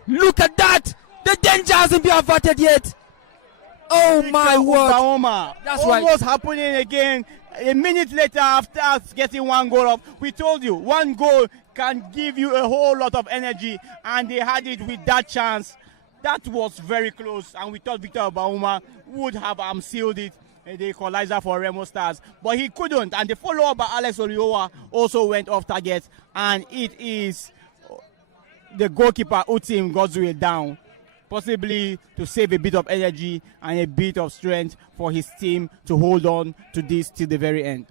Look at that! The danger hasn't been averted yet. Oh my word! That's right. Almost happening again. A minute later, after us getting 1 goal up, we told you 1 goal can give you a whole lot of energy, and they had it with that chance. That was very close, and we thought Victor Obauma would have sealed it, the equalizer for Remo Stars, but he couldn't. And the follow-up by Alex Oliowa also went off target, and it is the goalkeeper Utim Godswill down, possibly to save a bit of energy and a bit of strength for his team to hold on to this till the very end.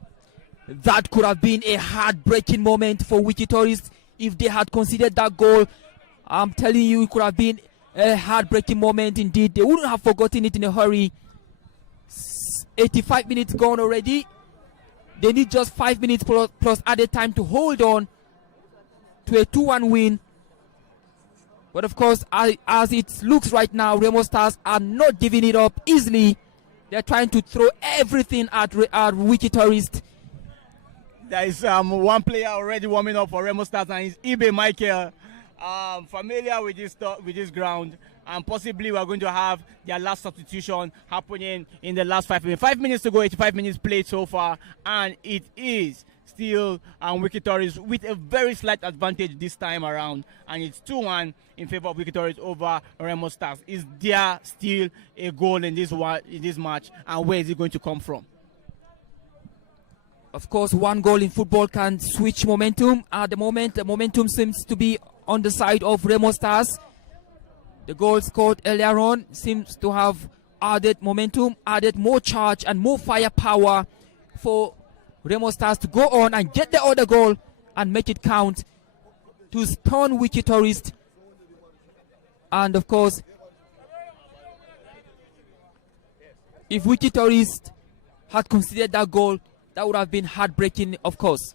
That could have been a heartbreaking moment for Wikki Tourist if they had conceded that goal. I'm telling you, it could have been a heartbreaking moment indeed. They wouldn't have forgotten it in a hurry. 85 minutes gone already. They need just 5 minutes plus added time to hold on to a 2-1 win. But of course, as it looks right now, Remo Stars are not giving it up easily. They're trying to throw everything at Wikki Tourist. There is 1 player already warming up for Remo Stars, and it's Ibe Michael. Familiar with this ground, and possibly we're going to have their last substitution happening in the last 5 minutes. 5 minutes to go, 85 minutes played so far, and it is still Wikki Tourists with a very slight advantage this time around, and it's 2-1 in favor of Wikki Tourists over Remo Stars. Is there still a goal in this match, and where is it going to come from? Of course, one goal in football can switch momentum. At the moment, the momentum seems to be on the side of Remo Stars. The goal scored earlier on seems to have added momentum, added more charge and more firepower for Remo Stars to go on and get the other goal and make it count to stun Wikki Tourists. And of course, if Wikki Tourists had considered that goal, that would have been heartbreaking, of course.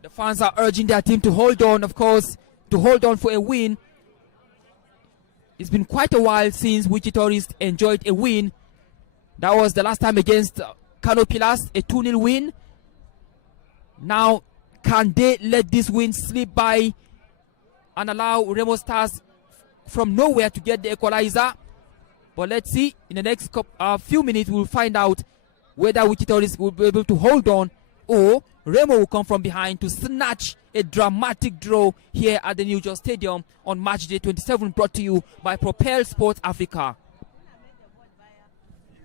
The fans are urging their team to hold on, of course, to hold on for a win. It's been quite a while since Wikki Tourists enjoyed a win. That was the last time against Kano Pillars, a 2-0 win. Now, can they let this win slip by and allow Remo Stars from nowhere to get the equalizer? But let's see, in the next few minutes we'll find out whether Wikki Tourists will be able to hold on, or Remo will come from behind to snatch a dramatic draw here at the New York Stadium on match day 27, brought to you by Propel Sports Africa.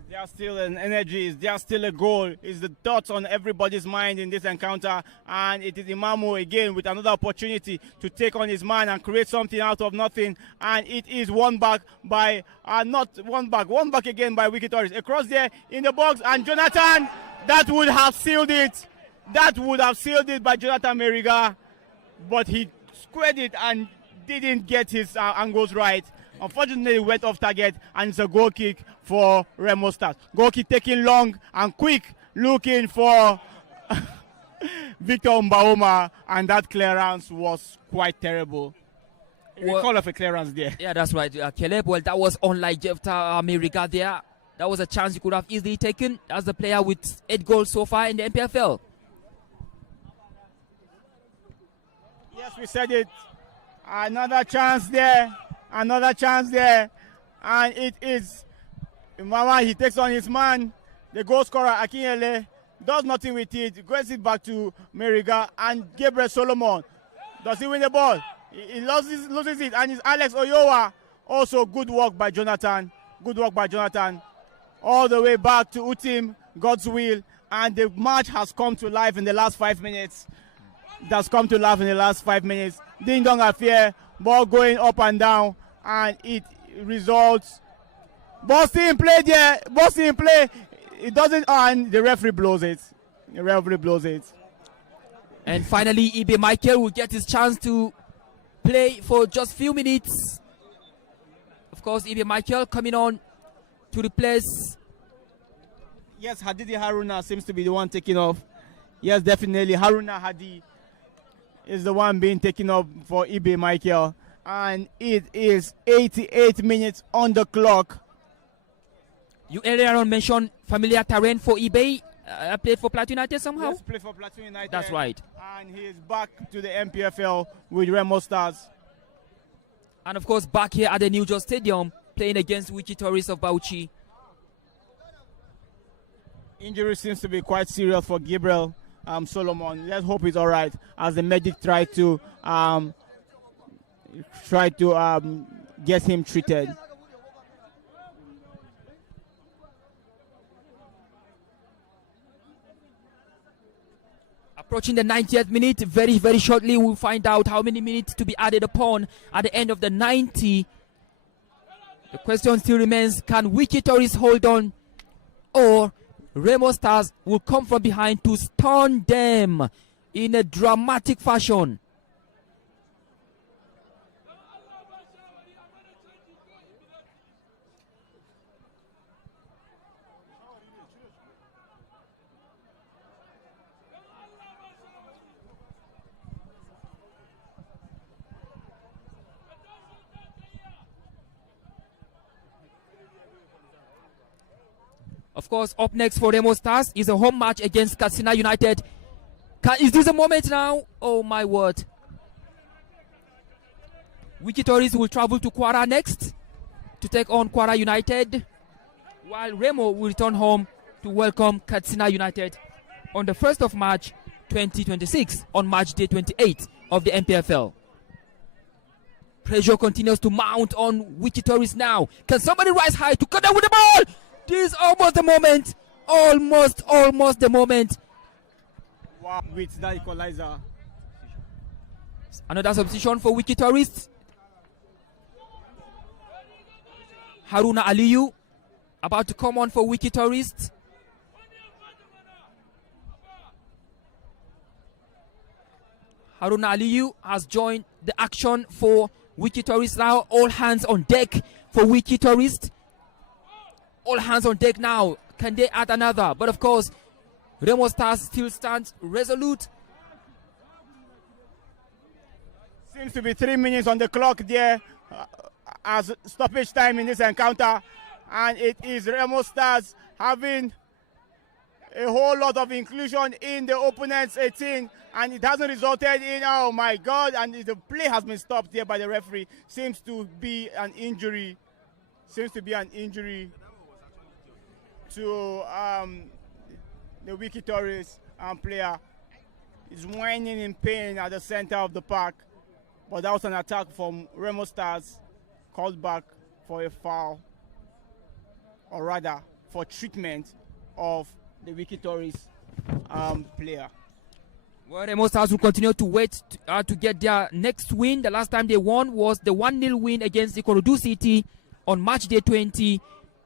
There's still an energy, there's still a goal. It's the thoughts on everybody's mind in this encounter, and it is Imamu again with another opportunity to take on his man and create something out of nothing, and it is won back by won back again by Wikki Tourists. Across there in the box, and Jonathan, that would have sealed it. That would have sealed it by Jonathan Meriga, but he squared it and didn't get his angles right. Unfortunately, it went off target, and it's a goal kick for Remo Stars. Goal kick taking long and quick, looking for Victor Mbaoma, and that clearance was quite terrible. We call off a clearance there. Yeah, that's right, Caleb. Well, that was unlike Jefta Meriga there. That was a chance you could have easily taken as the player with 8 goals so far in the NPFL. Yes, we said it. Another chance there. Another chance there. And it is Mama. He takes on his man. The goal scorer, Akinyele, does nothing with it. Goes it back to Meriga, and Gabriel Solomon. Does he win the ball? He loses it. And it's Alex Oyowa. Also good work by Jonathan. Good work by Jonathan. All the way back to Utim, God's will. And the match has come to life in the last 5 minutes. That's come to life in the last 5 minutes. Ding dong affair, ball going up and down, and it results. Ball still in play there, ball still in play. It doesn't, and the referee blows it. The referee blows it. And finally, Ibe Michael will get his chance to play for just few minutes. Of course, Ibe Michael coming on to replace. Yes, Hadidi Haruna seems to be the one taking off. Yes, definitely. Haruna Hadi is the one being taken up for Ibe Michael. And it is 88 minutes on the clock. You earlier on mentioned familiar terrain for Ibe. Played for Plateau United somehow? Yes, played for Plateau United. That's right. And he is back to the NPFL with Remo Stars. And of course, back here at the New York Stadium, playing against Wikki Tourists of Bauchi. Injury seems to be quite serious for Gabriel Solomon. Let's hope he's all right as the medic tried to get him treated. Approaching the 90th minute, very, very shortly we'll find out how many minutes to be added upon at the end of the 90. The question still remains, can Wikki Tourists hold on, or Remo Stars will come from behind to stun them in a dramatic fashion? Of course, up next for Remo Stars is a home match against Katsina United. Is this a moment now? Oh my word. Wikki Tourists will travel to Kwara next. to take on Kwara United, while Remo will return home to welcome Katsina United on the 1st of March 2026 on March day 28 of the NPFL. Pressure continues to mount on Wikki Tourist now. Can somebody rise high to cut out with the ball? This is almost the moment. Almost the moment. Wow, with that equalizer. Another substitution for Wikki Tourist. Haruna Aliyu about to come on for Wikki Tourist. Haruna Aliyu has joined the action for Wikki Tourist now. All hands on deck for Wikki Tourist. All hands on deck now. Can they add another? But of course, Remo Stars still stands resolute. Seems to be 3 minutes on the clock there as stoppage time in this encounter. And it is Remo Stars having a whole lot of inclusion in the opponent's 18. And it hasn't resulted in, oh my God, and the play has been stopped here by the referee. Seems to be an injury. Seems to be an injury to the Wikki Tourist player. He's whining in pain at the center of the park. But that was an attack from Remo Stars, called back for a foul, or rather for treatment of the Wikki Tourist player. Well, Remo Stars will continue to wait to get their next win. The last time they won was the 1-0 win against Ikorodu City on March day 20.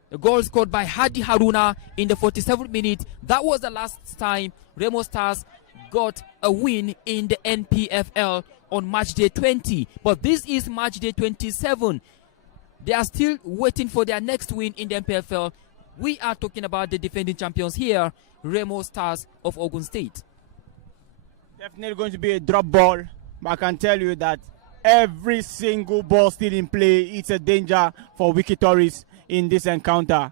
The goal scored by Hadi Haruna in the 47th minute. That was the last time Remo Stars got a win in the NPFL on March day 20. But this is March day 27. They are still waiting for their next win in the NPFL. We are talking about the defending champions here, Remo Stars of Ogun State. Definitely going to be a drop ball, but I can tell you that every single ball still in play, it's a danger for Wikki Tourist in this encounter.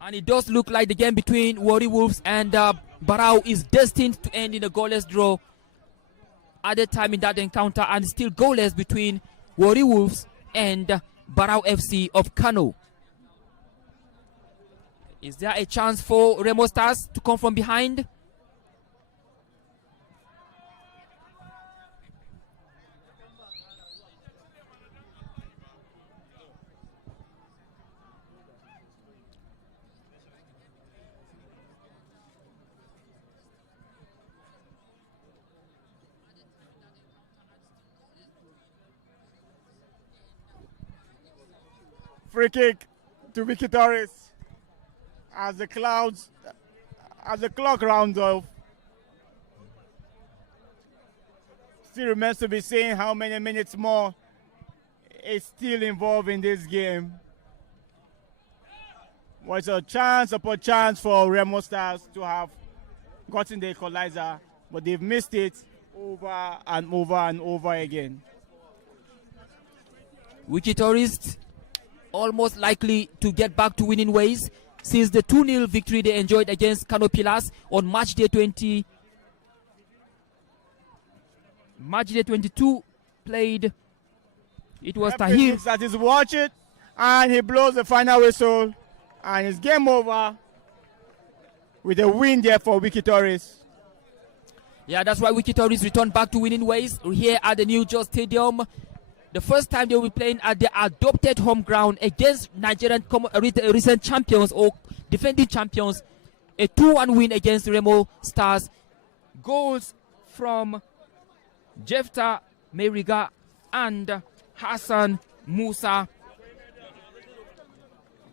And it does look like the game between Warri Wolves and Barao is destined to end in a goalless draw at the time in that encounter, and still goalless between Warri Wolves and Barao FC of Kano. Is there a chance for Remo Stars to come from behind? Free kick to Wikki Tourist as the clock rounds off. Still remains to be seen how many minutes more is still involved in this game. Was a chance upon chance for Remo Stars to have gotten the equalizer, but they've missed it over and over and over again. Wikki Tourist almost likely to get back to winning ways since the 2-0 victory they enjoyed against Kano Pillars on March day 20. March day 22 played. It was Tahir that is watching, and he blows the final whistle, and it's game over with a win there for Wikki Tourist. Yeah, that's why Wikki Tourist returned back to winning ways here at the New Jos Stadium. The first time they will be playing at their adopted home ground against Nigerian recent champions or defending champions. A 2-1 win against Remo Stars. Goals from Jefta Meriga and Hassan Musa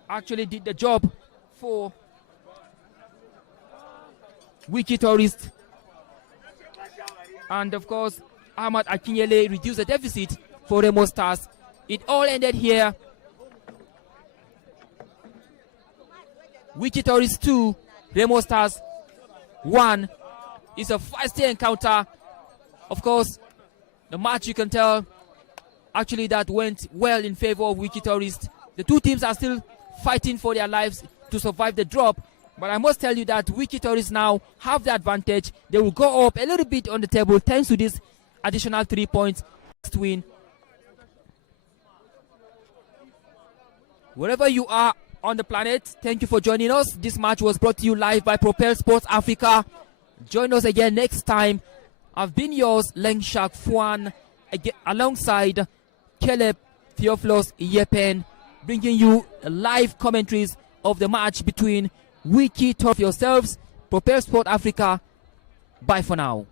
actually did the job for Wikki Tourist. And of course, Ahmad Akinyele reduced the deficit for Remo Stars. It all ended here. Wikki Tourist 2, Remo Stars 1. It's a feisty encounter. Of course, the match, you can tell, actually that went well in favor of Wikki Tourist. The two teams are still fighting for their lives to survive the drop. But I must tell you that Wikki Tourist now have the advantage. They will go up a little bit on the table thanks to this additional 3 points to win. Wherever you are on the planet, thank you for joining us. This match was brought to you live by Propel Sports Africa. Join us again next time. I've been yours, Leng Shak Fuan, alongside Caleb Theophilus Yepen, bringing you live commentaries of the match between Wikki, Turf Yourselves, Propel Sport Africa. Bye for now.